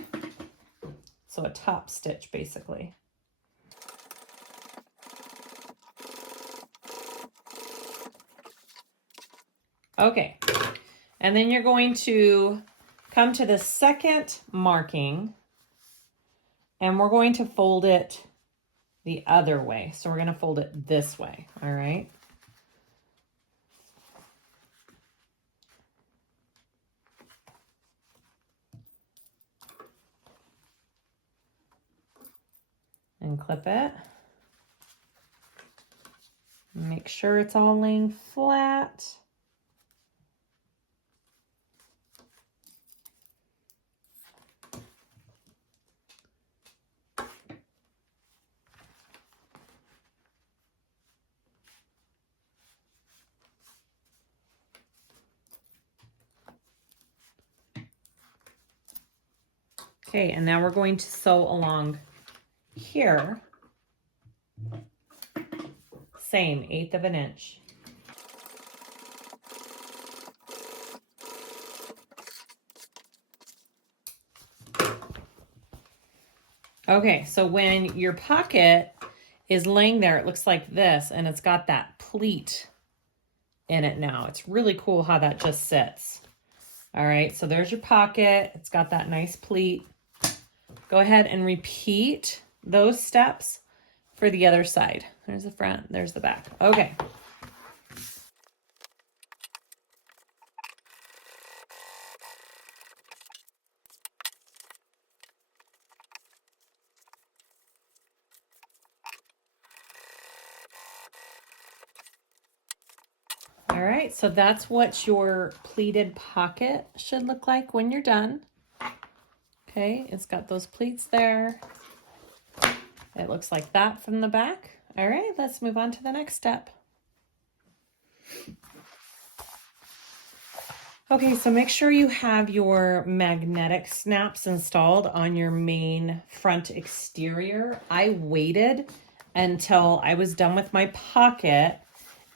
So a top stitch, basically. Okay, and then you're going to come to the second marking and we're going to fold it the other way. So we're going to fold it this way, all right? And clip it. Make sure it's all laying flat. Okay, and now we're going to sew along here. Same, 1/8 of an inch. Okay, so when your pocket is laying there, it looks like this, and it's got that pleat in it now. It's really cool how that just sits. All right, so there's your pocket. It's got that nice pleat. Go ahead and repeat those steps for the other side. There's the front, there's the back. Okay. All right, so that's what your pleated pocket should look like when you're done. Okay, it's got those pleats there. It looks like that from the back. All right, let's move on to the next step. Okay, so make sure you have your magnetic snaps installed on your main front exterior. I waited until I was done with my pocket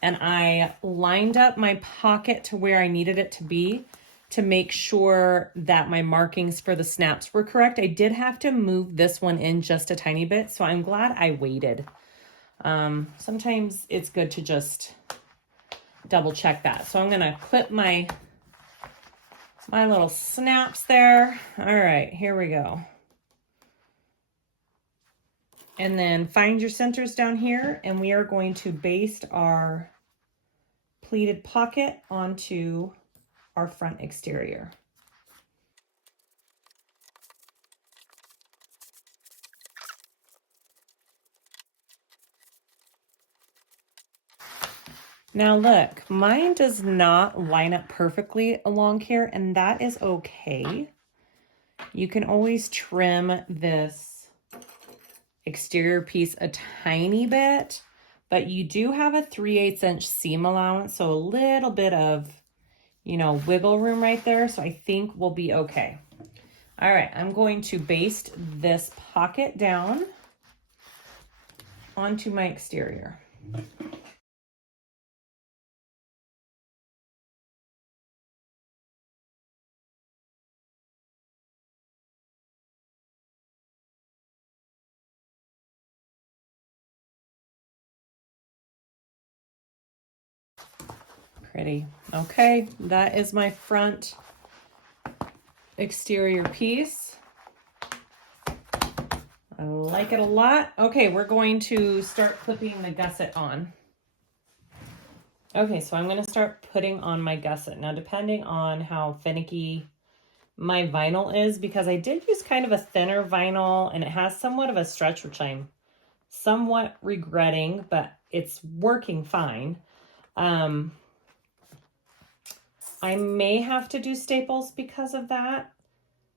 and I lined up my pocket to where I needed it to be to make sure that my markings for the snaps were correct. I did have to move this one in just a tiny bit, so I'm glad I waited. Sometimes it's good to just double check that. So I'm gonna clip my little snaps there. All right, here we go. And then find your centers down here, and we are going to baste our pleated pocket onto our front exterior. Now look, mine does not line up perfectly along here, and that is okay. You can always trim this exterior piece a tiny bit, but you do have a 3/8 inch seam allowance, so a little bit of, you know, wiggle room right there, so I think we'll be okay. All right, I'm going to baste this pocket down onto my exterior. Pretty. Okay, that is my front exterior piece. I like it a lot. Okay, we're going to start clipping the gusset on. Okay, so I'm going to start putting on my gusset. Now, depending on how finicky my vinyl is, because I did use kind of a thinner vinyl and it has somewhat of a stretch, which I'm somewhat regretting, but it's working fine. I may have to do staples because of that.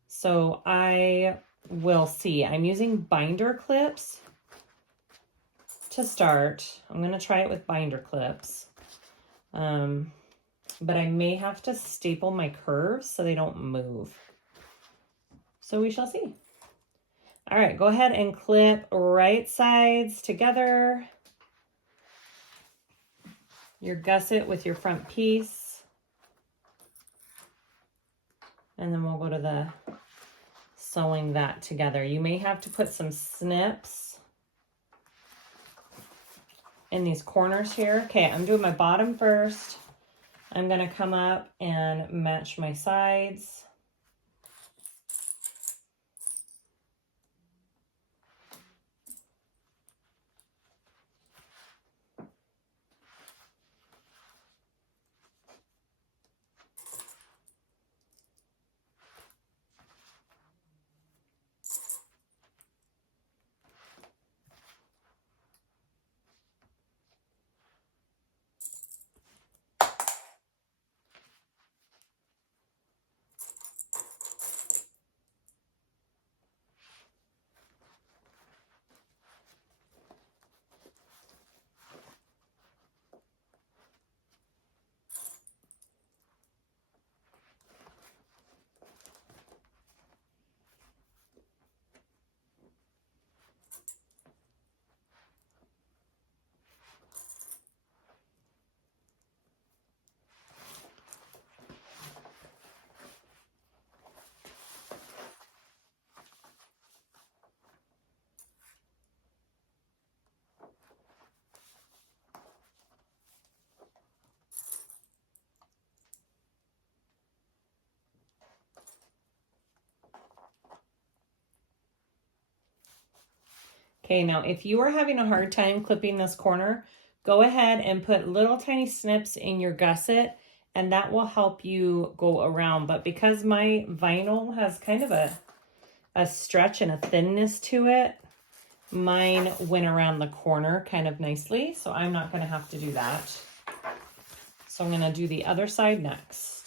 So I will see. I'm using binder clips to start. I'm going to try it with binder clips. But I may have to staple my curves so they don't move. So we shall see. All right, go ahead and clip right sides together. Your gusset with your front piece. And then we'll go to the sewing that together. You may have to put some snips in these corners here. Okay, I'm doing my bottom first. I'm gonna come up and match my sides. Okay, now if you are having a hard time clipping this corner, go ahead and put little tiny snips in your gusset, and that will help you go around. But because my vinyl has kind of a stretch and a thinness to it, mine went around the corner kind of nicely, so I'm not going to have to do that. So I'm going to do the other side next.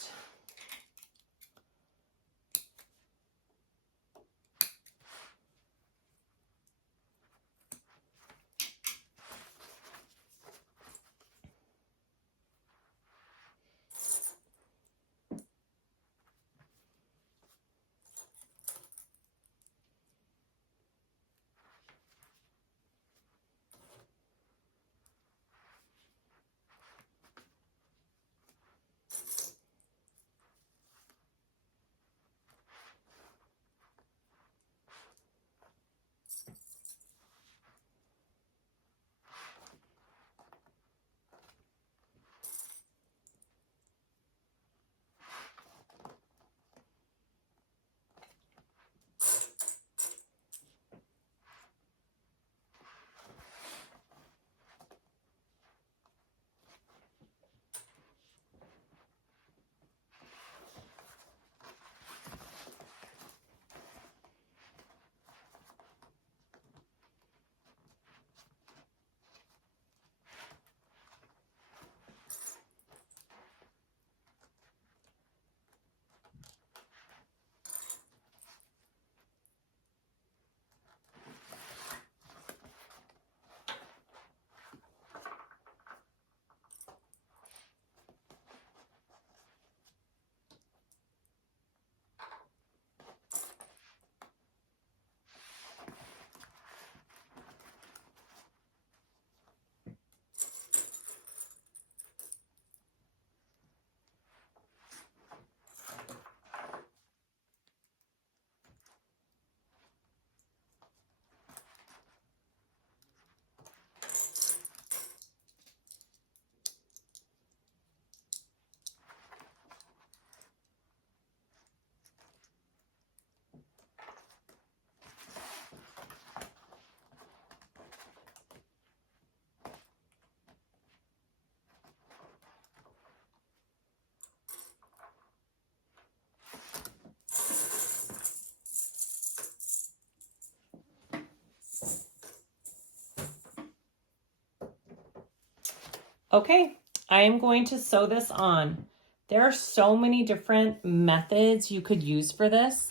Okay, I am going to sew this on. There are so many different methods you could use for this.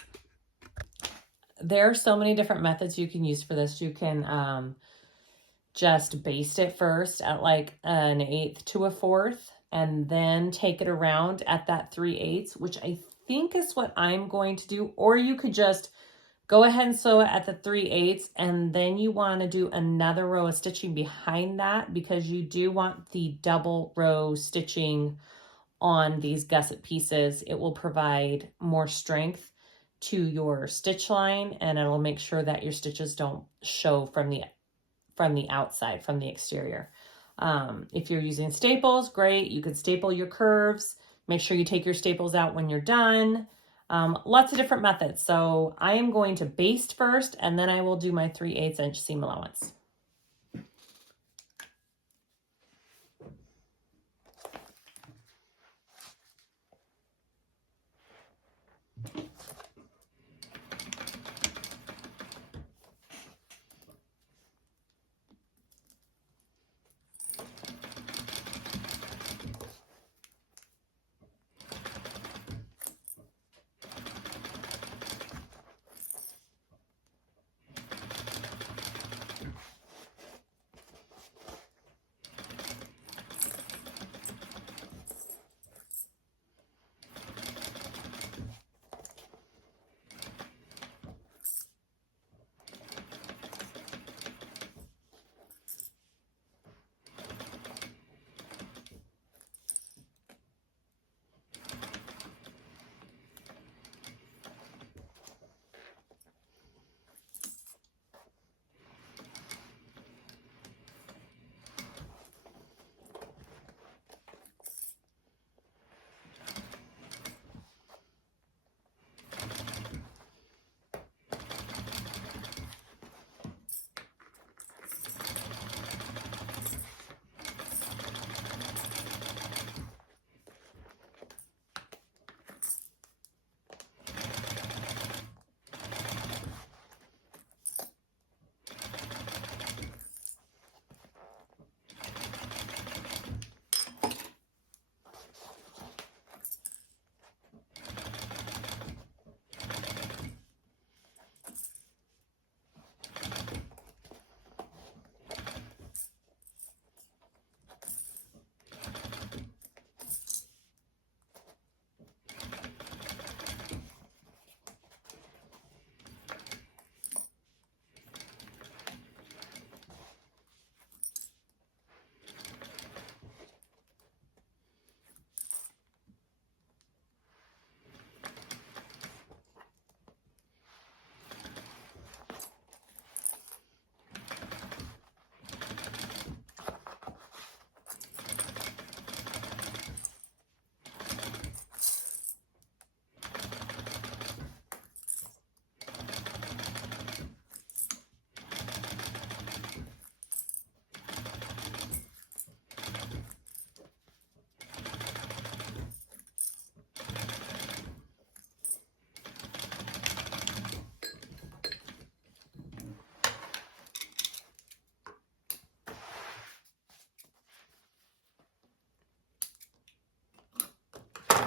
There are so many different methods you can use for this. You can just baste it first at like an 1/8 to a 4th, and then take it around at that 3/8, which I think is what I'm going to do. Or you could just go ahead and sew it at the 3/8, and then you want to do another row of stitching behind that, because you do want the double row stitching on these gusset pieces. It will provide more strength to your stitch line, and it'll make sure that your stitches don't show from the outside, from the exterior. If you're using staples, great. You could staple your curves. Make sure you take your staples out when you're done. Lots of different methods. So I am going to baste first, and then I will do my 3/8 inch seam allowance.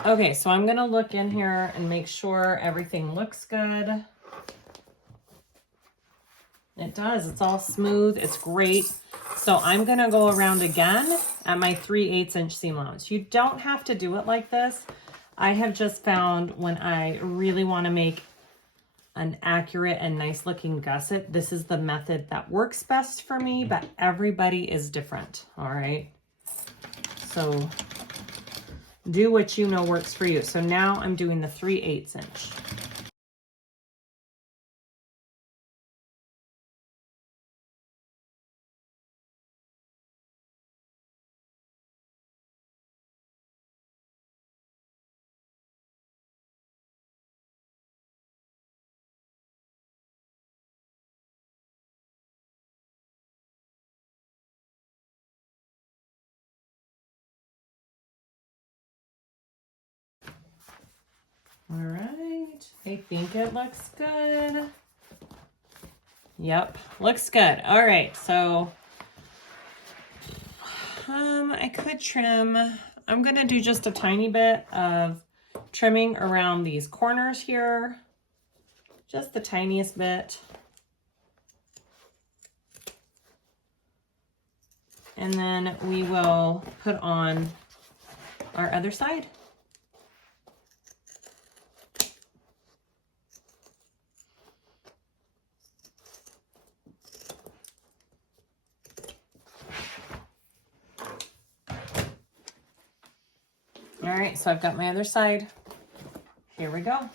Okay, so I'm gonna look in here and make sure everything looks good. It does, it's all smooth, it's great. So I'm gonna go around again at my 3/8 inch seam allowance. You don't have to do it like this. I have just found when I really wanna make an accurate and nice looking gusset, this is the method that works best for me, but everybody is different, all right? So do what you know works for you. So now I'm doing the 3/8 inch. All right, I think it looks good. Yep, looks good. All right, so I could trim. I'm gonna do just a tiny bit of trimming around these corners here. Just the tiniest bit. And then we will put on our other side. All right, so I've got my other side. Here we go.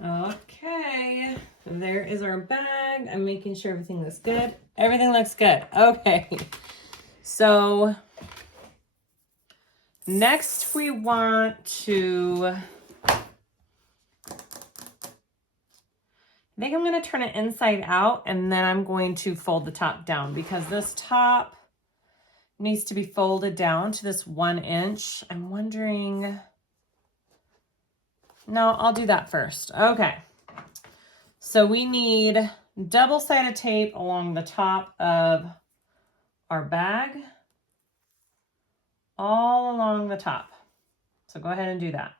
Okay, there is our bag. I'm making sure everything looks good. Everything looks good. Okay, so next we want to, I think I'm going to turn it inside out and then I'm going to fold the top down because this top needs to be folded down to this 1 inch. I'm wondering, no, I'll do that first. Okay. So we need double-sided tape along the top of our bag, all along the top. So go ahead and do that.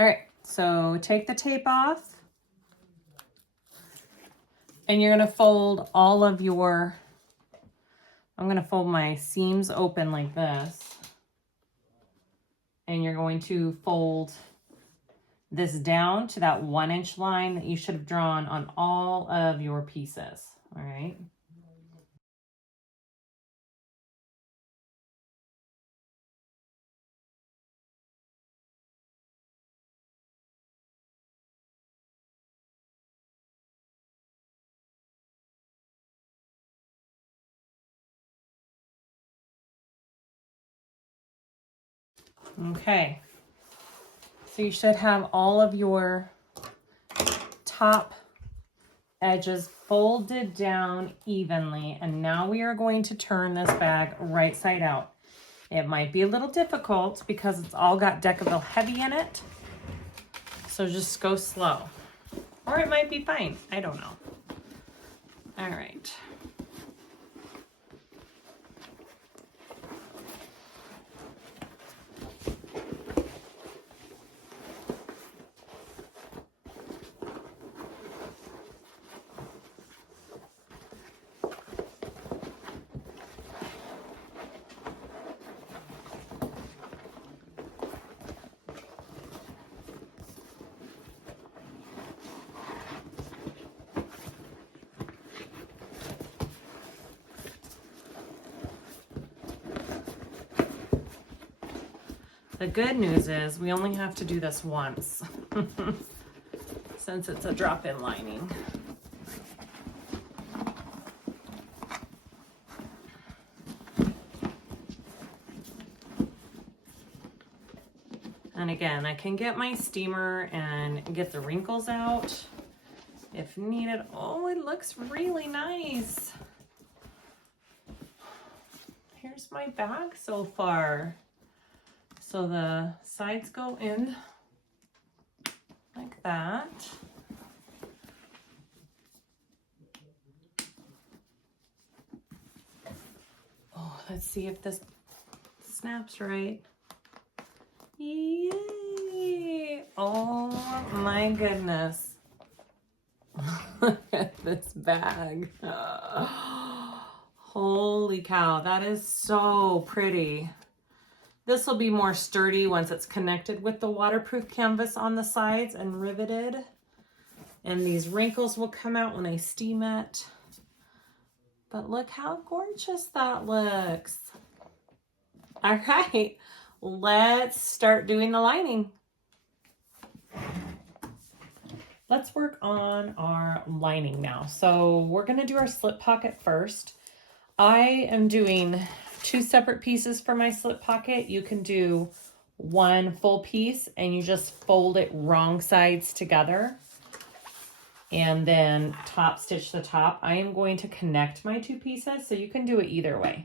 All right, so take the tape off and you're gonna fold all of your, I'm gonna fold my seams open like this. And you're going to fold this down to that 1 inch line that you should have drawn on all of your pieces, all right? Okay, so you should have all of your top edges folded down evenly, and now we are going to turn this bag right side out. It might be a little difficult because it's all got Decaville heavy in it, so just go slow. Or it might be fine, I don't know. All right. The good news is we only have to do this once since it's a drop-in lining. And again, I can get my steamer and get the wrinkles out if needed. Oh, it looks really nice. Here's my bag so far. So the sides go in like that. Oh, let's see if this snaps right. Yay! Oh my goodness. Look at this bag. Holy cow, that is so pretty. This will be more sturdy once it's connected with the waterproof canvas on the sides and riveted. And these wrinkles will come out when I steam it. But look how gorgeous that looks. All right, let's start doing the lining. Let's work on our lining now. So we're gonna do our slip pocket first. I am doing 2 separate pieces for my slip pocket. You can do 1 full piece and you just fold it wrong sides together and then top stitch the top. I am going to connect my 2 pieces, so you can do it either way.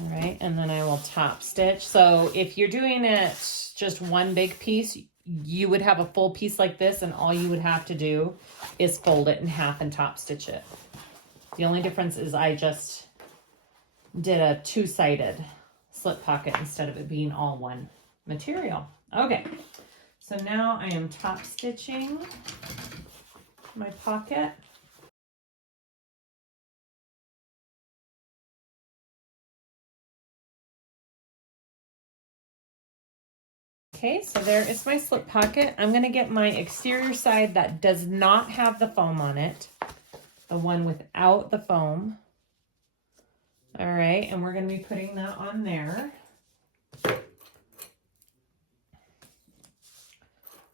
All right, and then I will top stitch. So if you're doing it just 1 big piece, you would have a full piece like this, and all you would have to do is fold it in half and top stitch it. The only difference is I just did a 2-sided slip pocket instead of it being all 1 material. Okay, so now I am top stitching my pocket. Okay, so there is my slip pocket. I'm gonna get my exterior side that does not have the foam on it, the one without the foam. All right, and we're gonna be putting that on there. So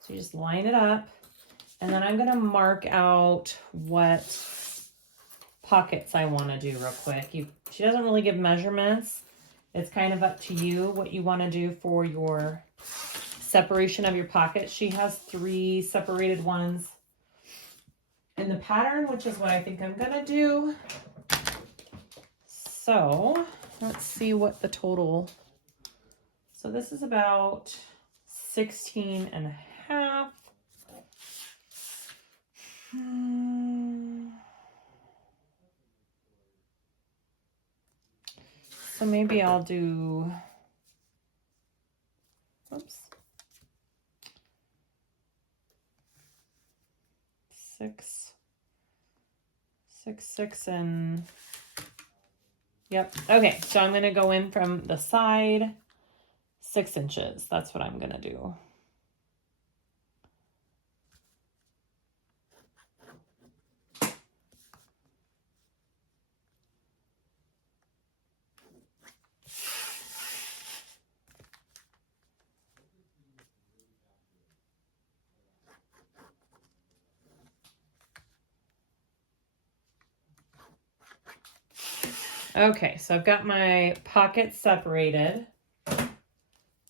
you just line it up, and then I'm gonna mark out what pockets I wanna do real quick. She doesn't really give measurements. It's kind of up to you what you wanna do for your separation of your pockets. She has 3 separated ones in the pattern, which is what I think I'm gonna do. So let's see what the total. So this is about 16 and a half. So maybe I'll do, oops, 6, 6, 6, and yep. Okay, so I'm gonna go in from the side 6 inches. That's what I'm gonna do. Okay, so I've got my pockets separated.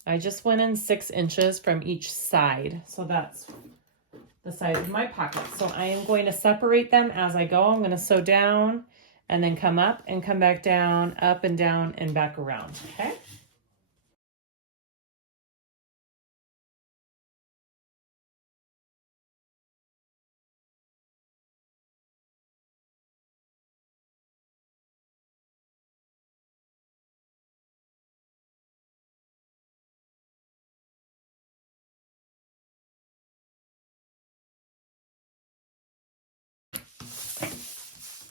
I just went in 6 inches from each side. So that's the size of my pocket. So I am going to separate them as I go. I'm going to sew down and then come up and come back down, up and down and back around. Okay.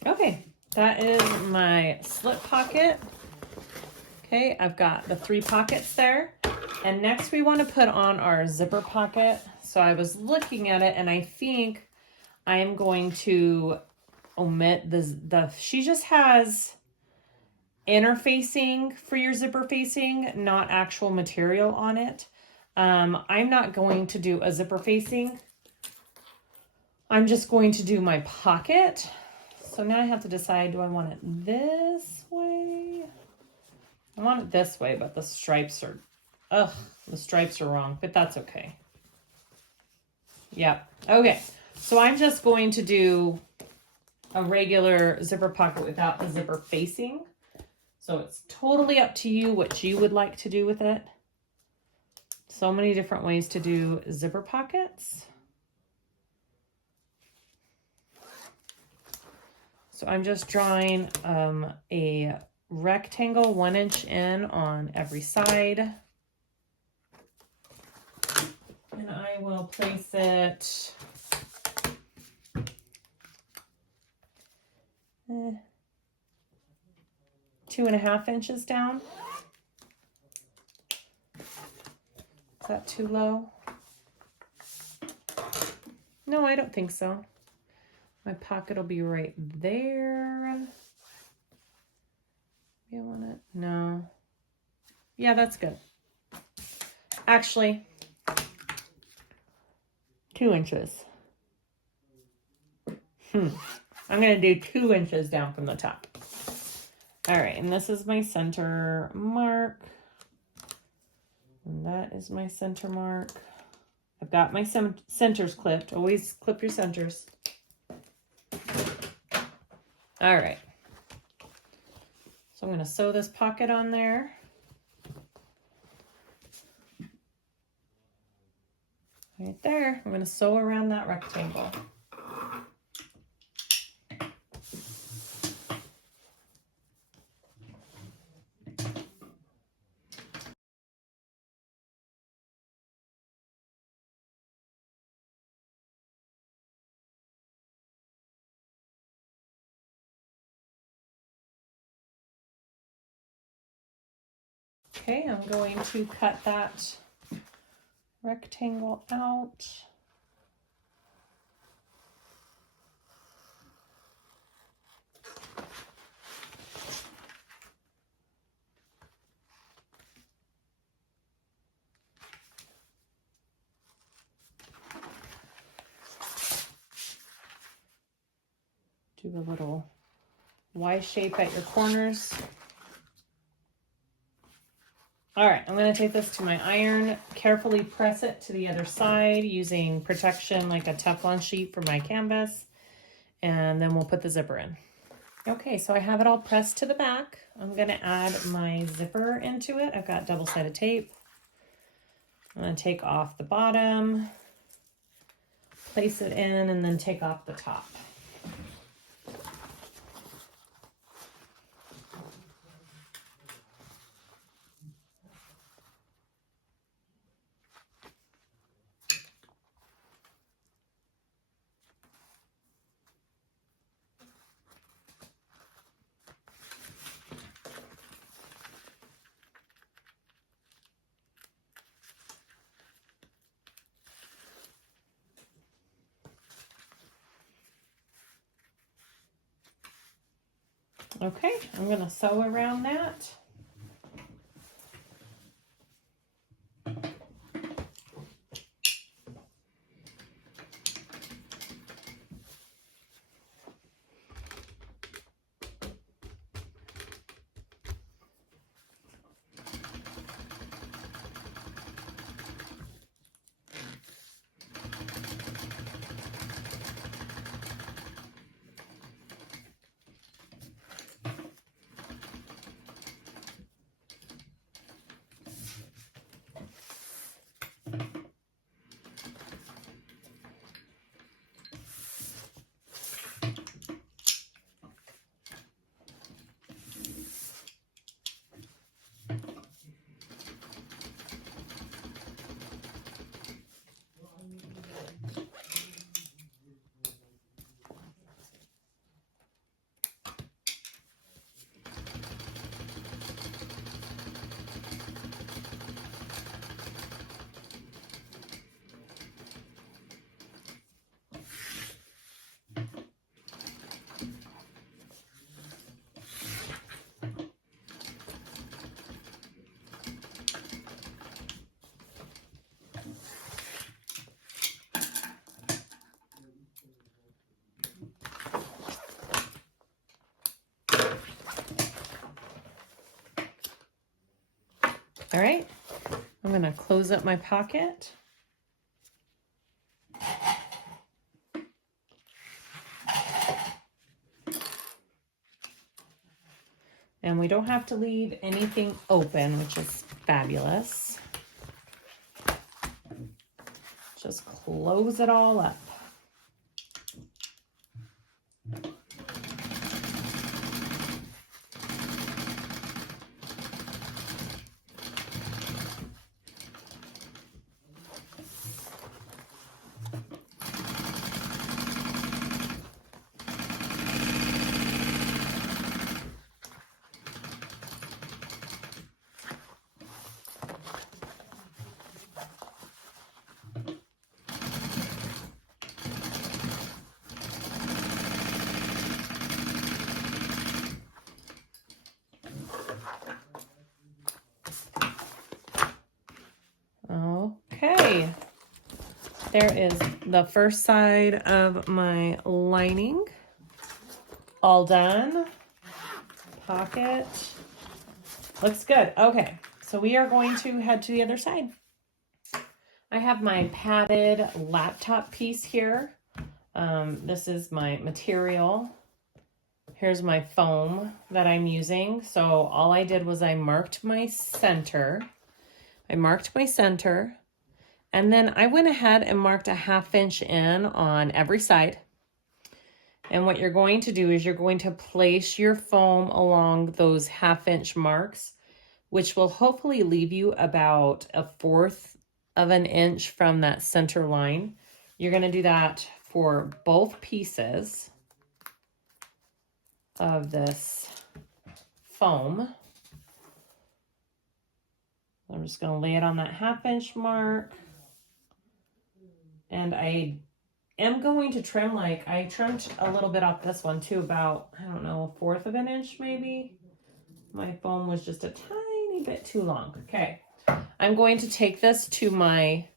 Okay, that is my slip pocket. Okay, I've got the 3 pockets there. And next we want to put on our zipper pocket. So I was looking at it and I think I am going to omit she just has interfacing for your zipper facing, not actual material on it. I'm not going to do a zipper facing. I'm just going to do my pocket. So now I have to decide, do I want it this way? I want it this way, but the stripes are, the stripes are wrong, but that's okay. Yep. Okay. So I'm just going to do a regular zipper pocket without the zipper facing. So it's totally up to you what you would like to do with it. So many different ways to do zipper pockets. So I'm just drawing a rectangle 1 inch in on every side. And I will place it 2.5 inches down. Is that too low? No, I don't think so. My pocket will be right there. You want it? No. Yeah, that's good. Actually, 2 inches. I'm going to do 2 inches down from the top. All right, and this is my center mark. And that is my center mark. I've got my centers clipped. Always clip your centers. All right. So I'm going to sew this pocket on there. Right there. I'm going to sew around that rectangle. Okay, I'm going to cut that rectangle out. Do a little Y shape at your corners. All right, I'm going to take this to my iron, carefully press it to the other side using protection like a Teflon sheet for my canvas, and then we'll put the zipper in. Okay, so I have it all pressed to the back. I'm going to add my zipper into it. I've got double-sided tape. I'm going to take off the bottom, place it in, and then take off the top. Okay, I'm going to sew around that. All right, I'm going to close up my pocket. And we don't have to leave anything open, which is fabulous. Just close it all up. Okay, there is the first side of my lining, all done. Pocket, looks good. Okay, so we are going to head to the other side. I have my padded laptop piece here. This is my material. Here's my foam that I'm using. So all I did was I marked my center. And then I went ahead and marked a 1/2 inch in on every side. And what you're going to do is you're going to place your foam along those 1/2 inch marks, which will hopefully leave you about 1/4 of an inch from that center line. You're going to do that for both pieces of this foam. I'm just going to lay it on that 1/2 inch mark. And I am going to trim, like I trimmed a little bit off this one too, about, I don't know, 1/4 of an inch maybe. My foam was just a tiny bit too long. Okay, I'm going to take this to my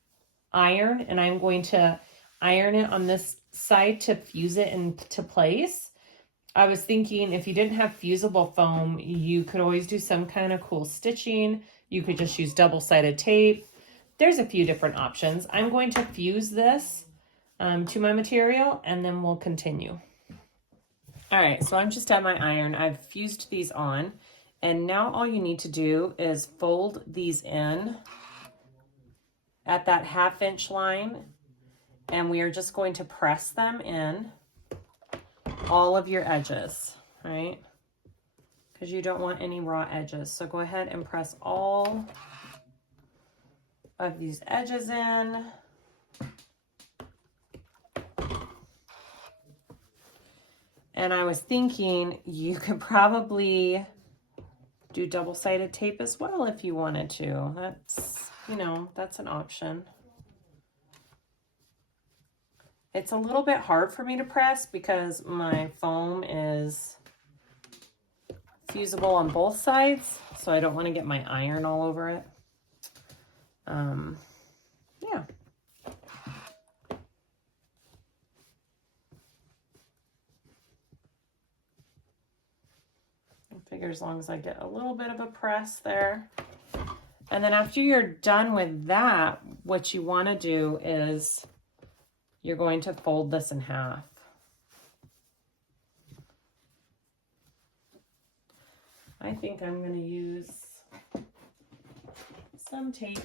iron and I'm going to iron it on this side to fuse it into place. I was thinking if you didn't have fusible foam, you could always do some kind of cool stitching. You could just use double-sided tape. There's a few different options. I'm going to fuse this to my material and then we'll continue. All right, so I'm just at my iron. I've fused these on and now all you need to do is fold these in at that 1/2 inch line and we are just going to press them in all of your edges, right? Because you don't want any raw edges. So go ahead and press all of these edges in. And I was thinking you could probably do double-sided tape as well if you wanted to. That's, you know, that's an option. It's a little bit hard for me to press because my foam is fusible on both sides, so I don't want to get my iron all over it. Yeah. I figure as long as I get a little bit of a press there. And then after you're done with that, what you want to do is you're going to fold this in half. I think I'm going to use some tape.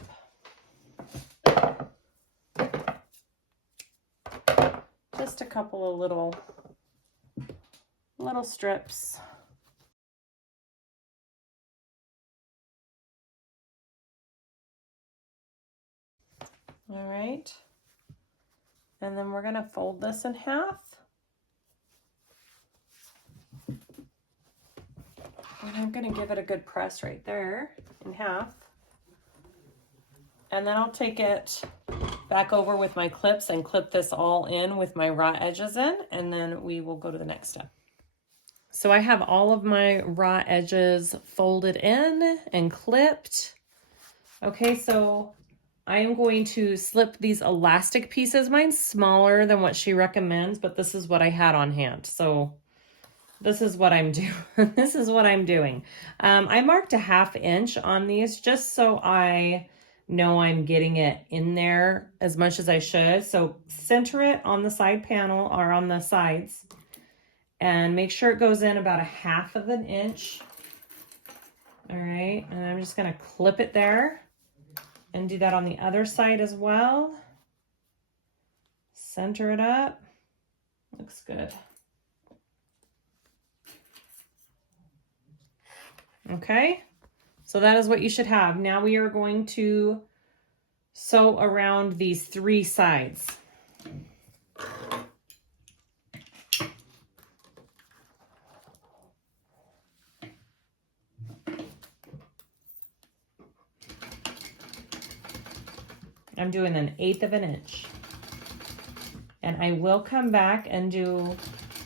Just a couple of little strips. All right. And then we're going to fold this in half. And I'm going to give it a good press right there in half. And then I'll take it back over with my clips and clip this all in with my raw edges in, and then we will go to the next step. So I have all of my raw edges folded in and clipped. Okay, so I am going to slip these elastic pieces. Mine's smaller than what she recommends, but this is what I had on hand. So this is what I'm doing. This is what I'm doing. I marked a 1/2 inch on these just so I know I'm getting it in there as much as I should. So center it on the side panel or on the sides and make sure it goes in about a 1/2 inch. All right, and I'm just gonna clip it there. And do that on the other side as well. Center it up. Looks good. Okay, so that is what you should have. Now we are going to sew around these 3 sides. I'm doing an 1/8 inch. And I will come back and do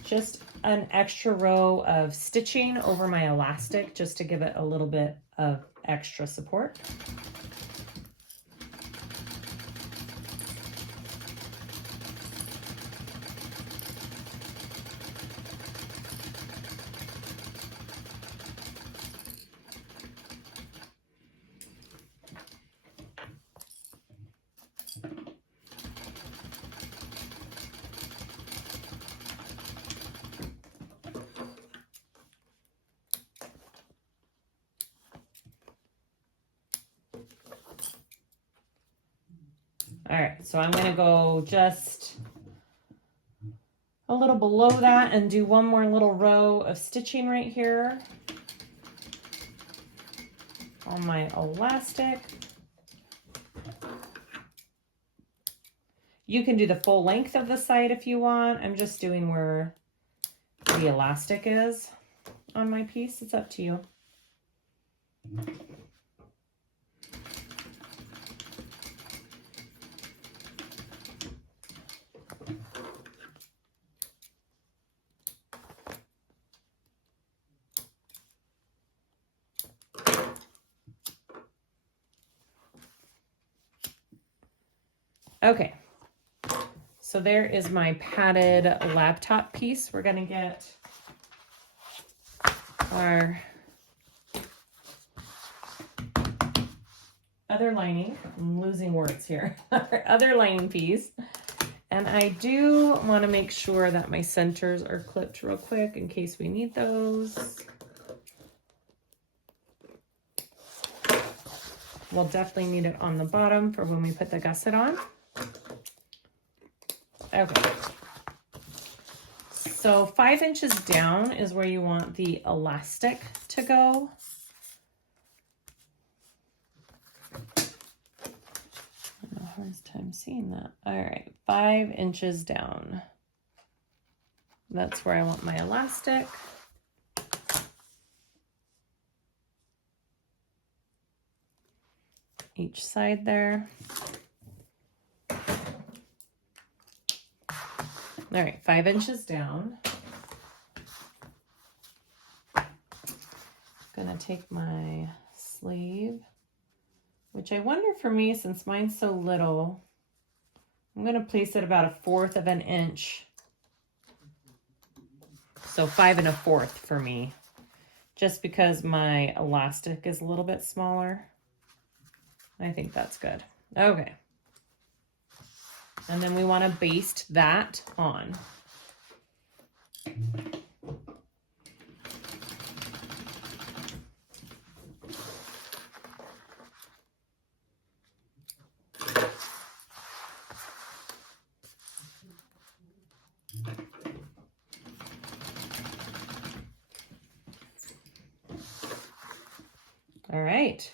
just an extra row of stitching over my elastic just to give it a little bit of extra support. All right, so I'm gonna go just a little below that and do one more little row of stitching right here on my elastic. You can do the full length of the side if you want. I'm just doing where the elastic is on my piece. It's up to you. Okay, so there is my padded laptop piece. We're gonna get our other lining. I'm losing words here. Our other lining piece. And I do want to make sure that my centers are clipped real quick in case we need those. We'll definitely need it on the bottom for when we put the gusset on. Okay. So 5 inches down is where you want the elastic to go. I don't know how hard time seeing that. All right, 5 inches down. That's where I want my elastic. Each side there. All right, 5 inches down. gonna take my sleeve, which I wonder for me, since mine's so little, I'm gonna place it about 1/4 of an inch. So 5 1/4 for me, just because my elastic is a little bit smaller. I think that's good. Okay. And then we want to baste that on. All right.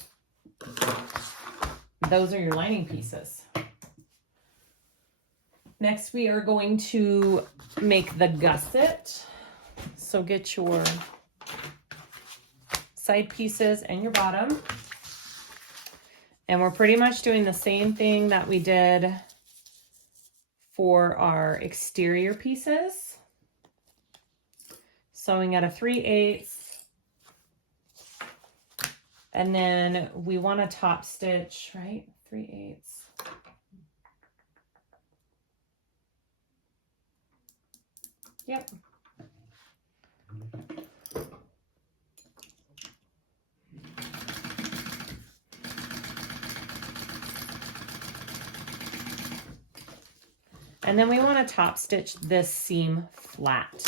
Those are your lining pieces. Next, we are going to make the gusset. So get your side pieces and your bottom. And we're pretty much doing the same thing that we did for our exterior pieces. Sewing at a 3/8. And then we want to top stitch, right? 3/8. Yep. And then we want to top stitch this seam flat.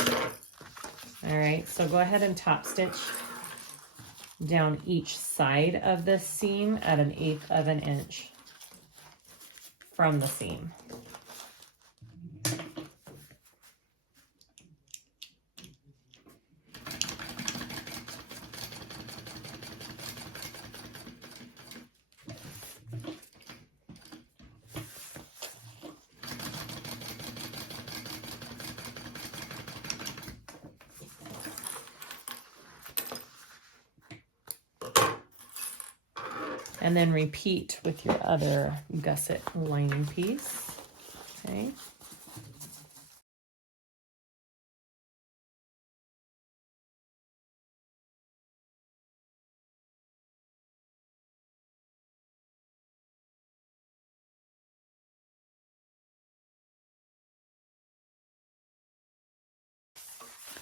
All right, so go ahead and top stitch down each side of this seam at 1/8 of an inch from the seam. And then repeat with your other gusset lining piece, okay?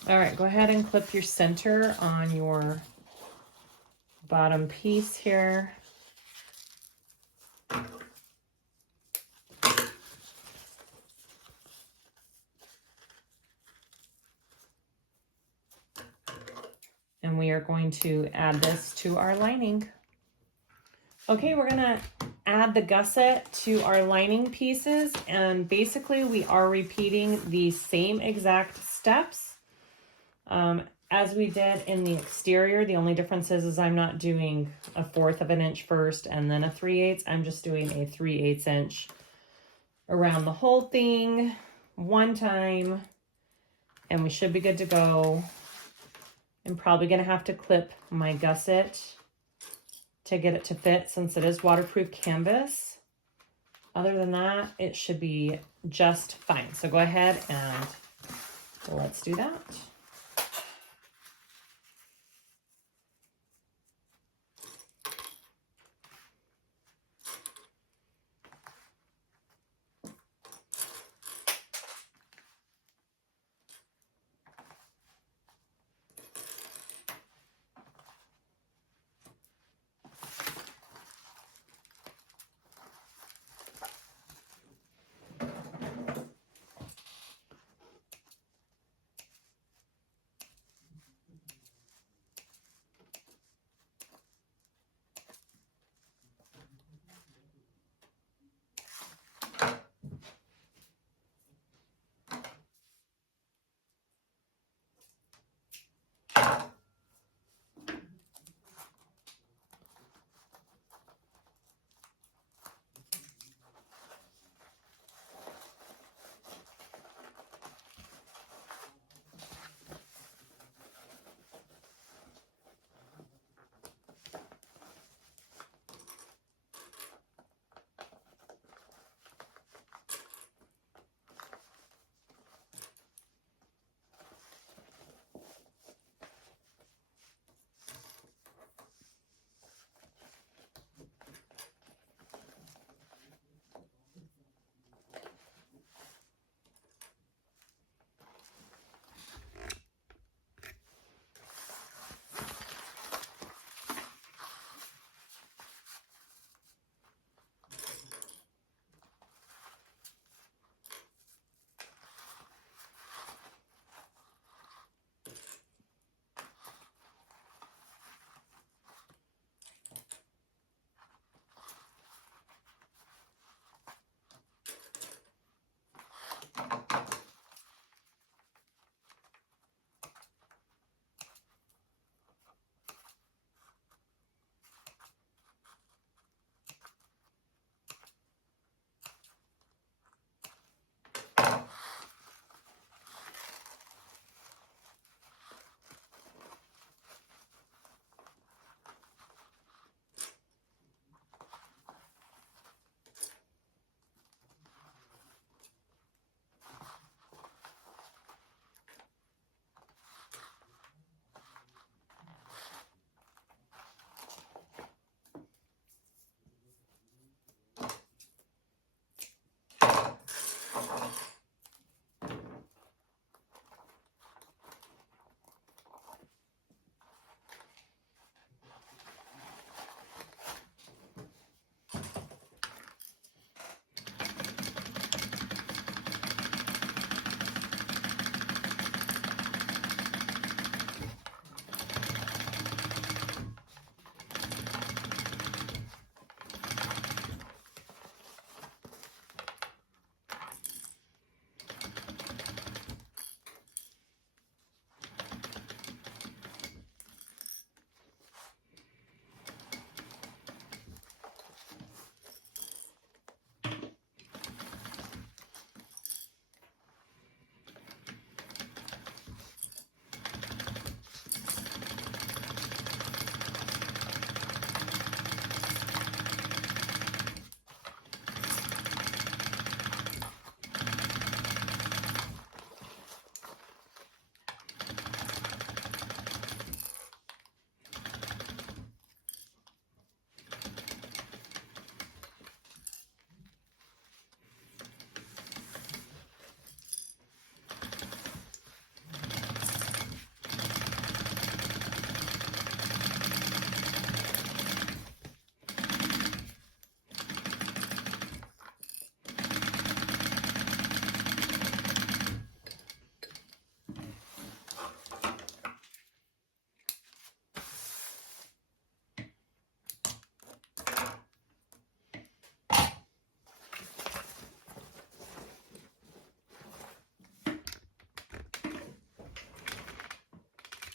All right, go ahead and clip your center on your bottom piece here. And we are going to add this to our lining. Okay, we're gonna add the gusset to our lining pieces, and basically we are repeating the same exact steps as we did in the exterior. The only difference is I'm not doing 1/4 of an inch first and then a 3/8. I'm just doing a 3/8 inch around the whole thing one time, and we should be good to go. I'm probably gonna have to clip my gusset to get it to fit, since it is waterproof canvas. Other than that, it should be just fine. So go ahead and let's do that.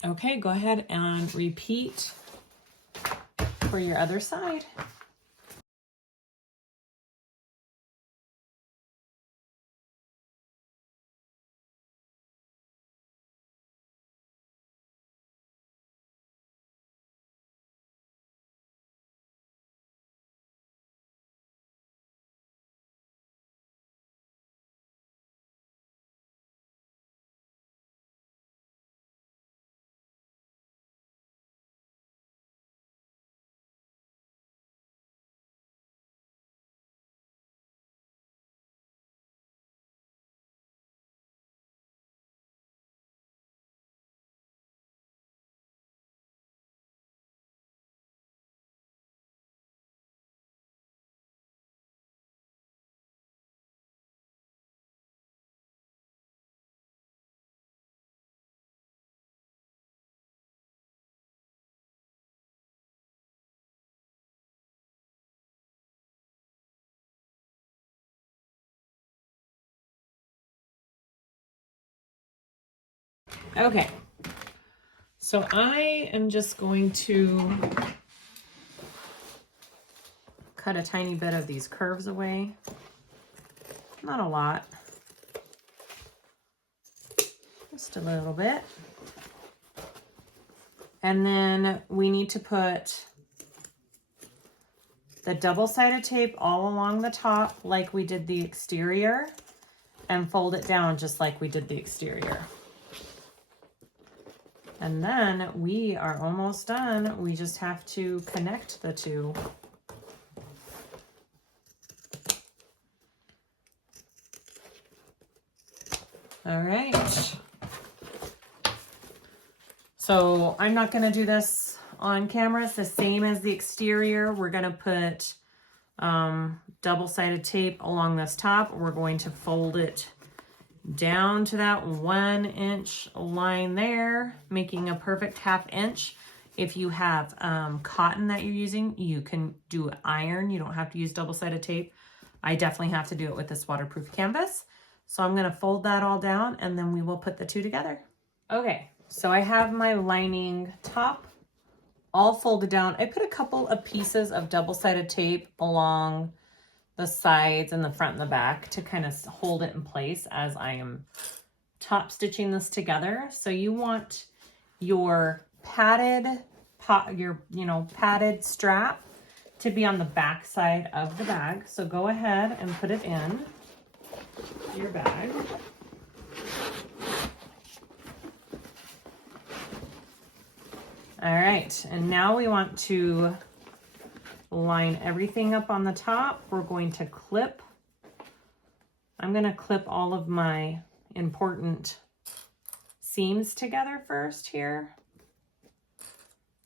Okay, go ahead and repeat for your other side. Okay, so I am just going to cut a tiny bit of these curves away. Not a lot, just a little bit. And then we need to put the double-sided tape all along the top like we did the exterior, and fold it down just like we did the exterior. And then we are almost done. We just have to connect the two. All right. So I'm not going to do this on camera. It's the same as the exterior. We're going to put double-sided tape along this top. We're going to fold it down to that 1 inch line there, making a perfect 1/2 inch. If you have cotton that you're using, you can do iron. You don't have to use double-sided tape. I definitely have to do it with this waterproof canvas. So I'm going to fold that all down, and then we will put the two together. Okay, so I have my lining top all folded down. I put a couple of pieces of double-sided tape along the sides and the front and the back to kind of hold it in place as I am top stitching this together. So you want your padded padded strap to be on the back side of the bag. So go ahead and put it in your bag. All right, and now we want to line everything up on the top. We're going to clip. I'm going to clip all of my important seams together first here.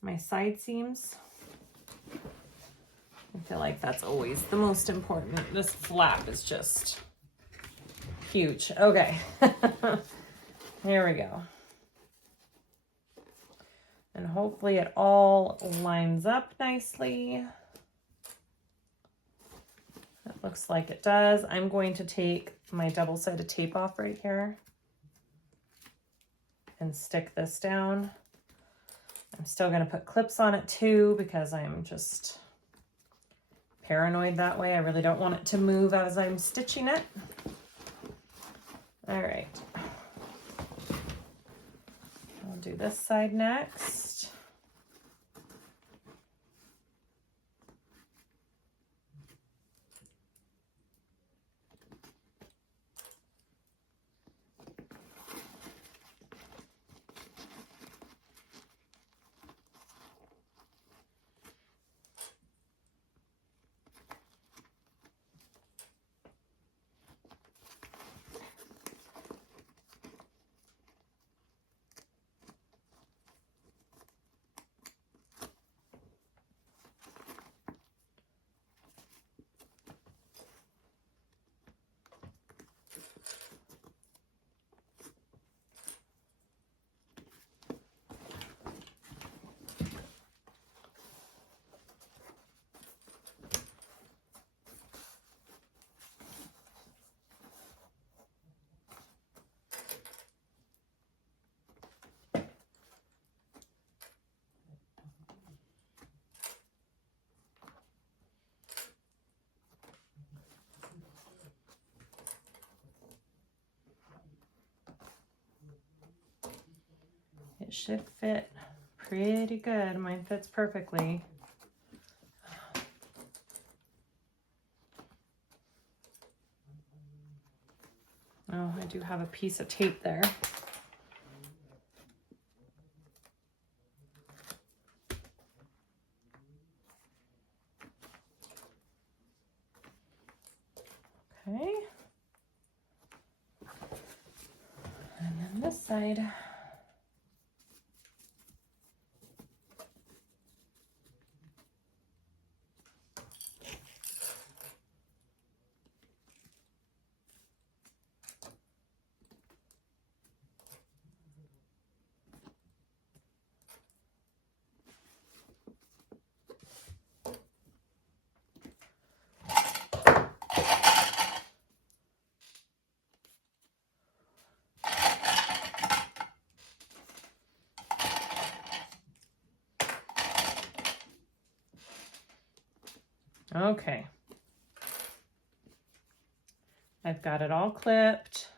My side seams. I feel like that's always the most important. This flap is just huge. Okay, here we go. And hopefully it all lines up nicely. It looks like it does. I'm going to take my double-sided tape off right here and stick this down. I'm still going to put clips on it too because I'm just paranoid that way. I really don't want it to move as I'm stitching it. All right. I'll do this side next. It should fit pretty good. Mine fits perfectly. Oh, I do have a piece of tape there. Okay. And then this side. Okay. I've got it all clipped.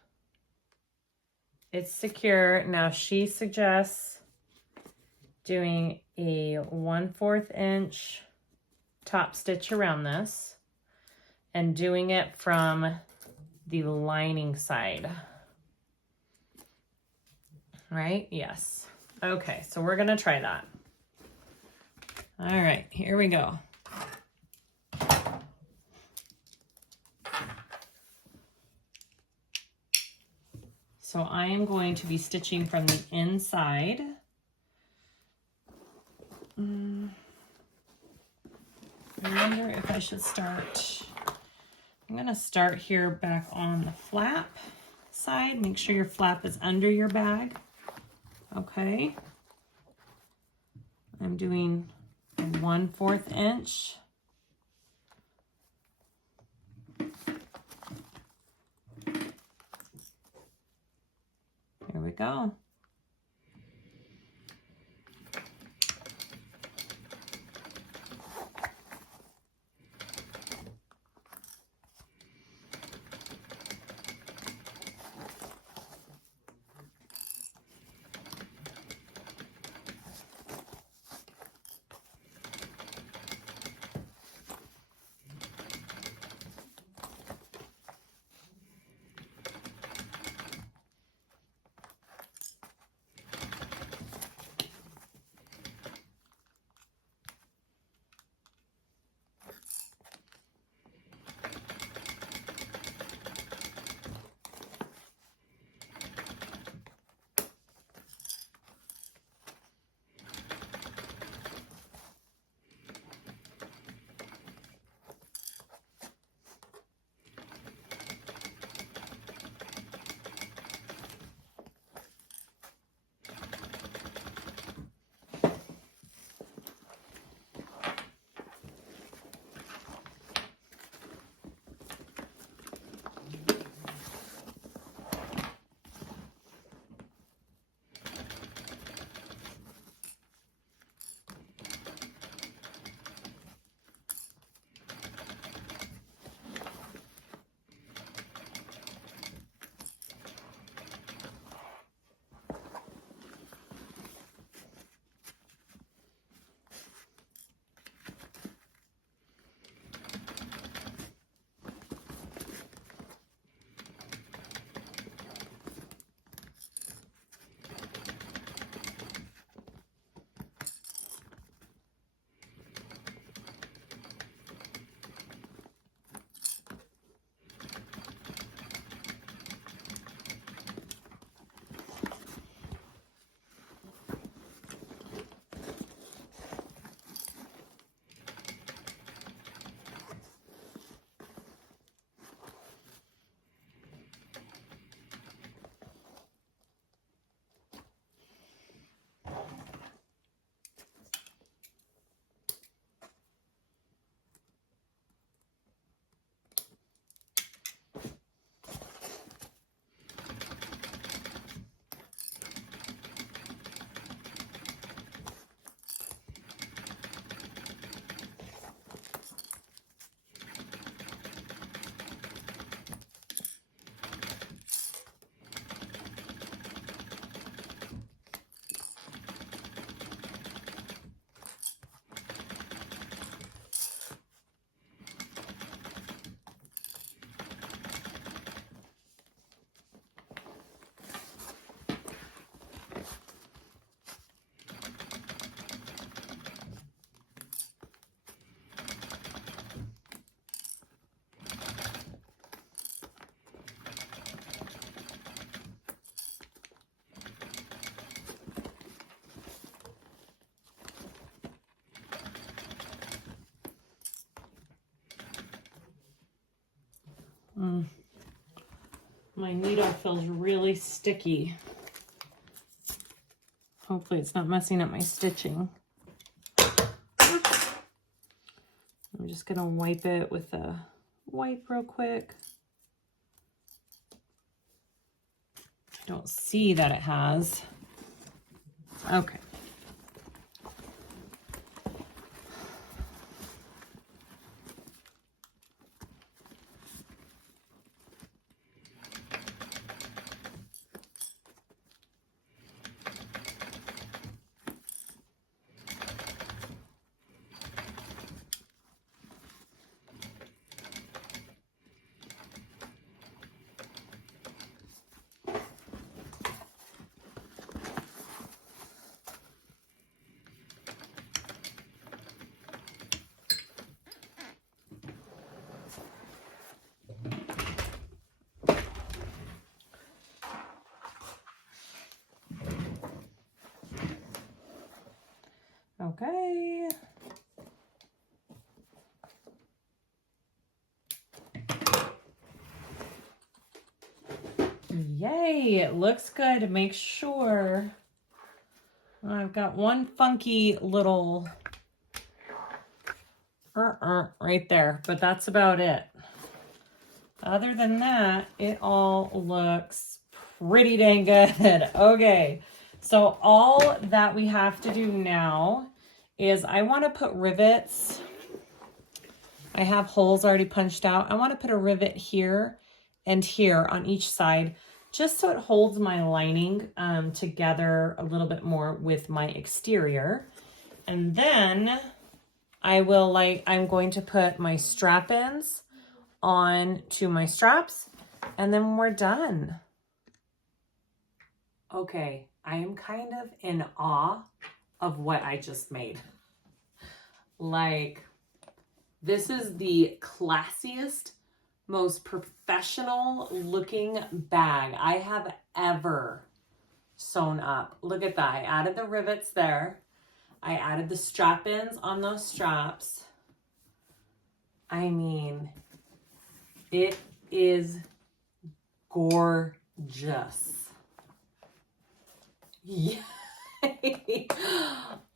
It's secure. Now she suggests doing a 1/4 inch top stitch around this and doing it from the lining side. Right? Yes. Okay, so we're gonna try that. All right, here we go. So I am going to be stitching from the inside. I wonder if I should start. I'm gonna start here back on the flap side. Make sure your flap is under your bag. Okay. I'm doing a 1/4 inch. Here we go. My needle feels really sticky. Hopefully it's not messing up my stitching. I'm just gonna wipe it with a wipe real quick. I don't see that it has. Okay. Okay. Yay, it looks good. Make sure. I've got one funky little right there, but that's about it. Other than that, it all looks pretty dang good. Okay, so all that we have to do now is I want to put rivets. I have holes already punched out. I want to put a rivet here and here on each side, just so it holds my lining together a little bit more with my exterior. And then I'm going to put my strap-ins on to my straps, and then we're done. Okay, I am kind of in awe of what I just made. Like, this is the classiest, most professional looking bag I have ever sewn up. Look at that. I added the rivets there. I added the strap-ins on those straps. I mean, it is gorgeous. Yay!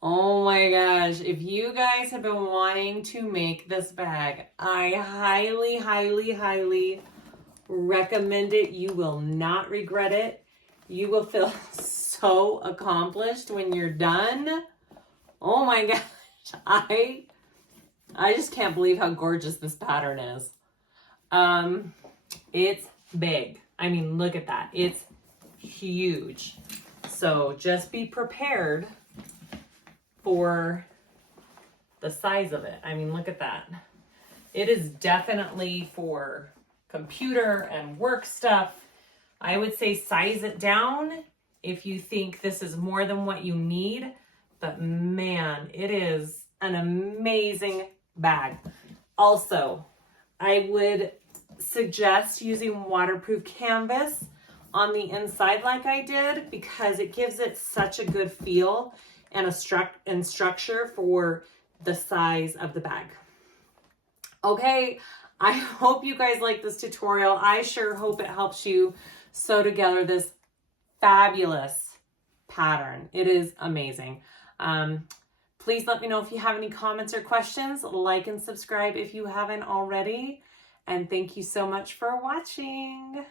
Oh my gosh, if you guys have been wanting to make this bag, I highly, highly, highly recommend it. You will not regret it. You will feel so accomplished when you're done. Oh my gosh, I just can't believe how gorgeous this pattern is. It's big. I mean, look at that. It's huge. So just be prepared for the size of it. I mean, look at that. It is definitely for computer and work stuff. I would say size it down if you think this is more than what you need. But man, it is an amazing bag. Also, I would suggest using waterproof canvas on the inside like I did, because it gives it such a good feel and structure for the size of the bag. Okay, I hope you guys like this tutorial. I sure hope it helps you sew together this fabulous pattern. It is amazing. Please let me know if you have any comments or questions. Like and subscribe if you haven't already. And thank you so much for watching.